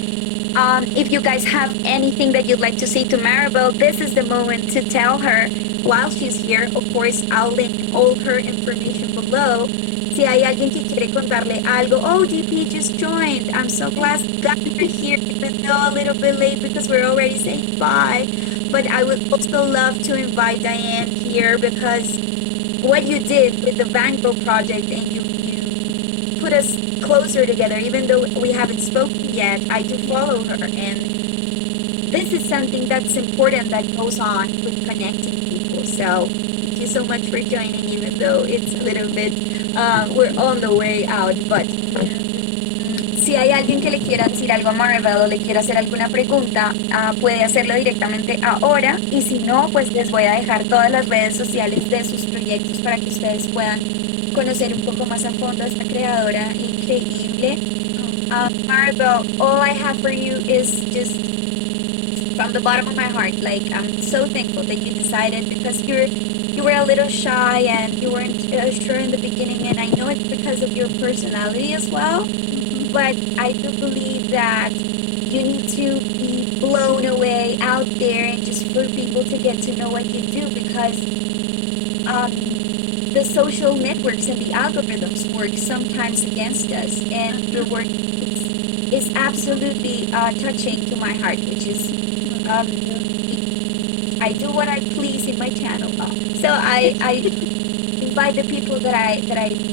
If you guys have anything that you'd like to say to Maribel, this is the moment to tell her while she's here. Of course, I'll link all her information below. Si hay alguien que quiere contarle algo, oh, DP just joined. I'm so glad you're here, even though a little bit late because we're already saying bye. But I would also love to invite Diane here because what you did with the Van Gogh project and you put us closer together, even though we haven't spoken yet. I do follow her, and this is something that's important that goes on with connecting people. So thank you so much for joining, even though it's a little bit, we're on the way out. But si hay alguien que le quiera decir algo a Maribel o le quiera hacer alguna pregunta, puede hacerlo directamente ahora. Y si no, pues les voy a dejar todas las redes sociales de sus proyectos para que ustedes puedan conocer un poco más a fondo a esta creadora increíble. Maribel, all I have for you is just from the bottom of my heart. Like, I'm so thankful that you decided because you were a little shy and you weren't sure in the beginning, and I know it's because of your personality as well. But I do believe that you need to be blown away out there and just for people to get to know what you do because the social networks and the algorithms work sometimes against us, and your work is absolutely touching to my heart, which is I do what I please in my channel. So I invite the people that I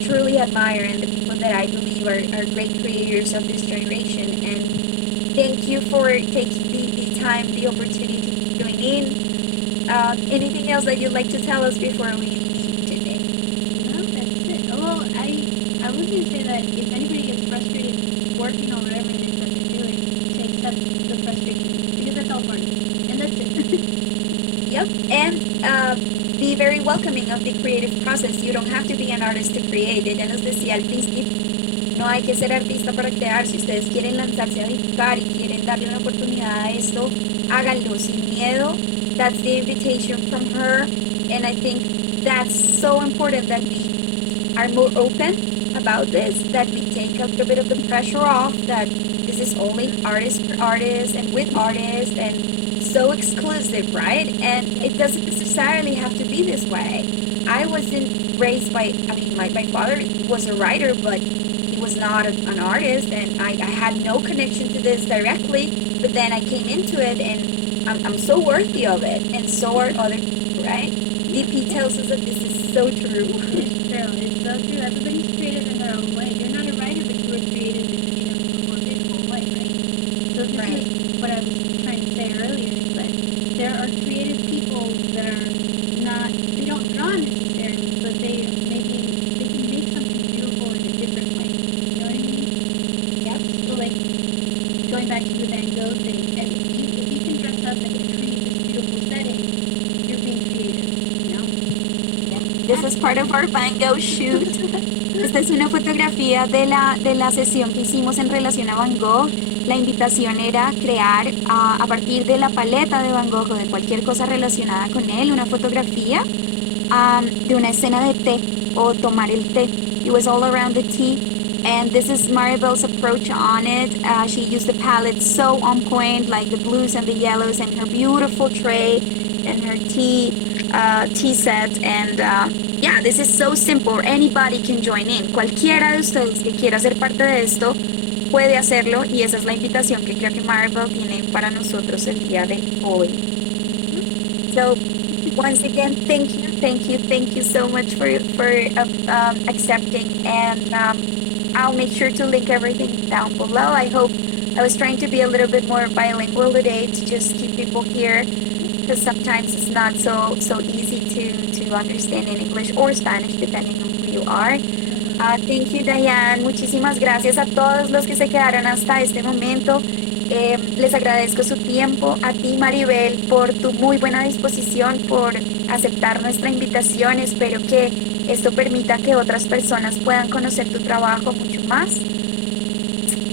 truly admire and the people that I believe are great creators of this generation. And thank you for taking the time, the opportunity to join in. Anything else that you'd like to tell us before we leave today? No, that's it. Well, I was going to say that if anybody gets frustrated working on whatever it is that they're doing, to accept the frustration because that's all part of it. And that's it. Yep, and be very welcoming of the creative process. You don't have to be an artist to create. Ella nos decía al principio, no hay que ser artista para crear. Si ustedes quieren lanzarse a dibujar y quieren darle una oportunidad a esto, háganlo sin miedo. That's the invitation from her, and I think that's so important that we are more open about this, that we take a little bit of the pressure off, that this is only artist for artists and with artists and so exclusive, right? And it doesn't necessarily have to be this way. I wasn't raised by, I mean, my father was a writer, but he was not an artist, and I had no connection to this directly, but then I came into it, and I'm so worthy of it, and so are other people, right? DP tells us that this is so true. It's true. It's so true. Everybody's creative in their own way. You're not a writer, but you were creative in a more visual way, right? So this is what I was trying to say earlier, is that there are creative people that are not, they don't draw necessarily, but they can make something beautiful in a different way. You know what I mean? Yep. So like, going back to the Van Gogh thing, and if you can dress up and create this beautiful setting, you're being creative, you know? This is part of our Van Gogh shoot. Esta es una fotografía de la sesión que hicimos en relación a Van Gogh. La invitación era crear a partir de la paleta de Van Gogh o de cualquier cosa relacionada con él, una fotografía de una escena de té o tomar el té. It was all around the tea. And this is Maribel's approach on it. She used the palette so on point, like the blues and the yellows, and her beautiful tray and her tea set. And yeah, this is so simple. Anybody can join in. Cualquiera de ustedes que quiera ser parte de esto puede hacerlo, y esa es la invitación que creo que Maribel tiene para nosotros el día de hoy. So once again, thank you so much for accepting, and I'll make sure to link everything down below. I hope I was trying to be a little bit more bilingual today to just keep people here, because sometimes it's not so easy to understand in English or Spanish depending on who you are. Thank you, Diane. Muchísimas gracias a todos los que se quedaron hasta este momento. Les agradezco su tiempo. A ti, Maribel, por tu muy buena disposición, por aceptar nuestra invitación. Espero que esto permita que otras personas puedan conocer tu trabajo mucho más.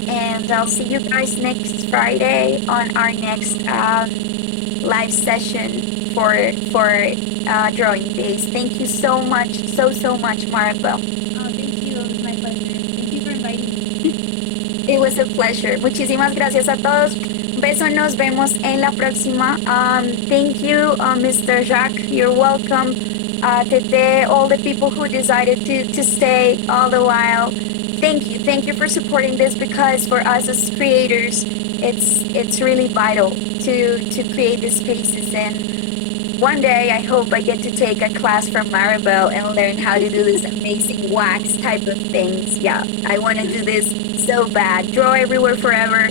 And I'll see you guys next Friday on our next live session for drawing days. Thank you so much, so much, Maribel. Thank you. It was my pleasure. Thank you for inviting me. It was a pleasure. Muchísimas gracias a todos. Un beso, nos vemos en la próxima. Thank you, Mr. Jacques. You're welcome. Tete, all the people who decided to stay all the while. Thank you. Thank you for supporting this because for us as creators, it's really vital to create these spaces. And one day I hope I get to take a class from Maribel and learn how to do this amazing wax type of things. Yeah, I want to do this so bad. Draw everywhere forever.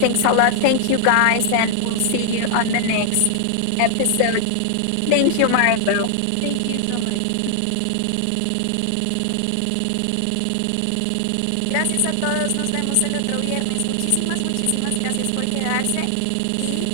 Thanks a lot. Thank you guys, and we'll see you on the next episode. Thank you, Maribel. Thank you so much. Gracias a todos. Nos vemos el otro viernes. Muchísimas, muchísimas gracias por quedarse y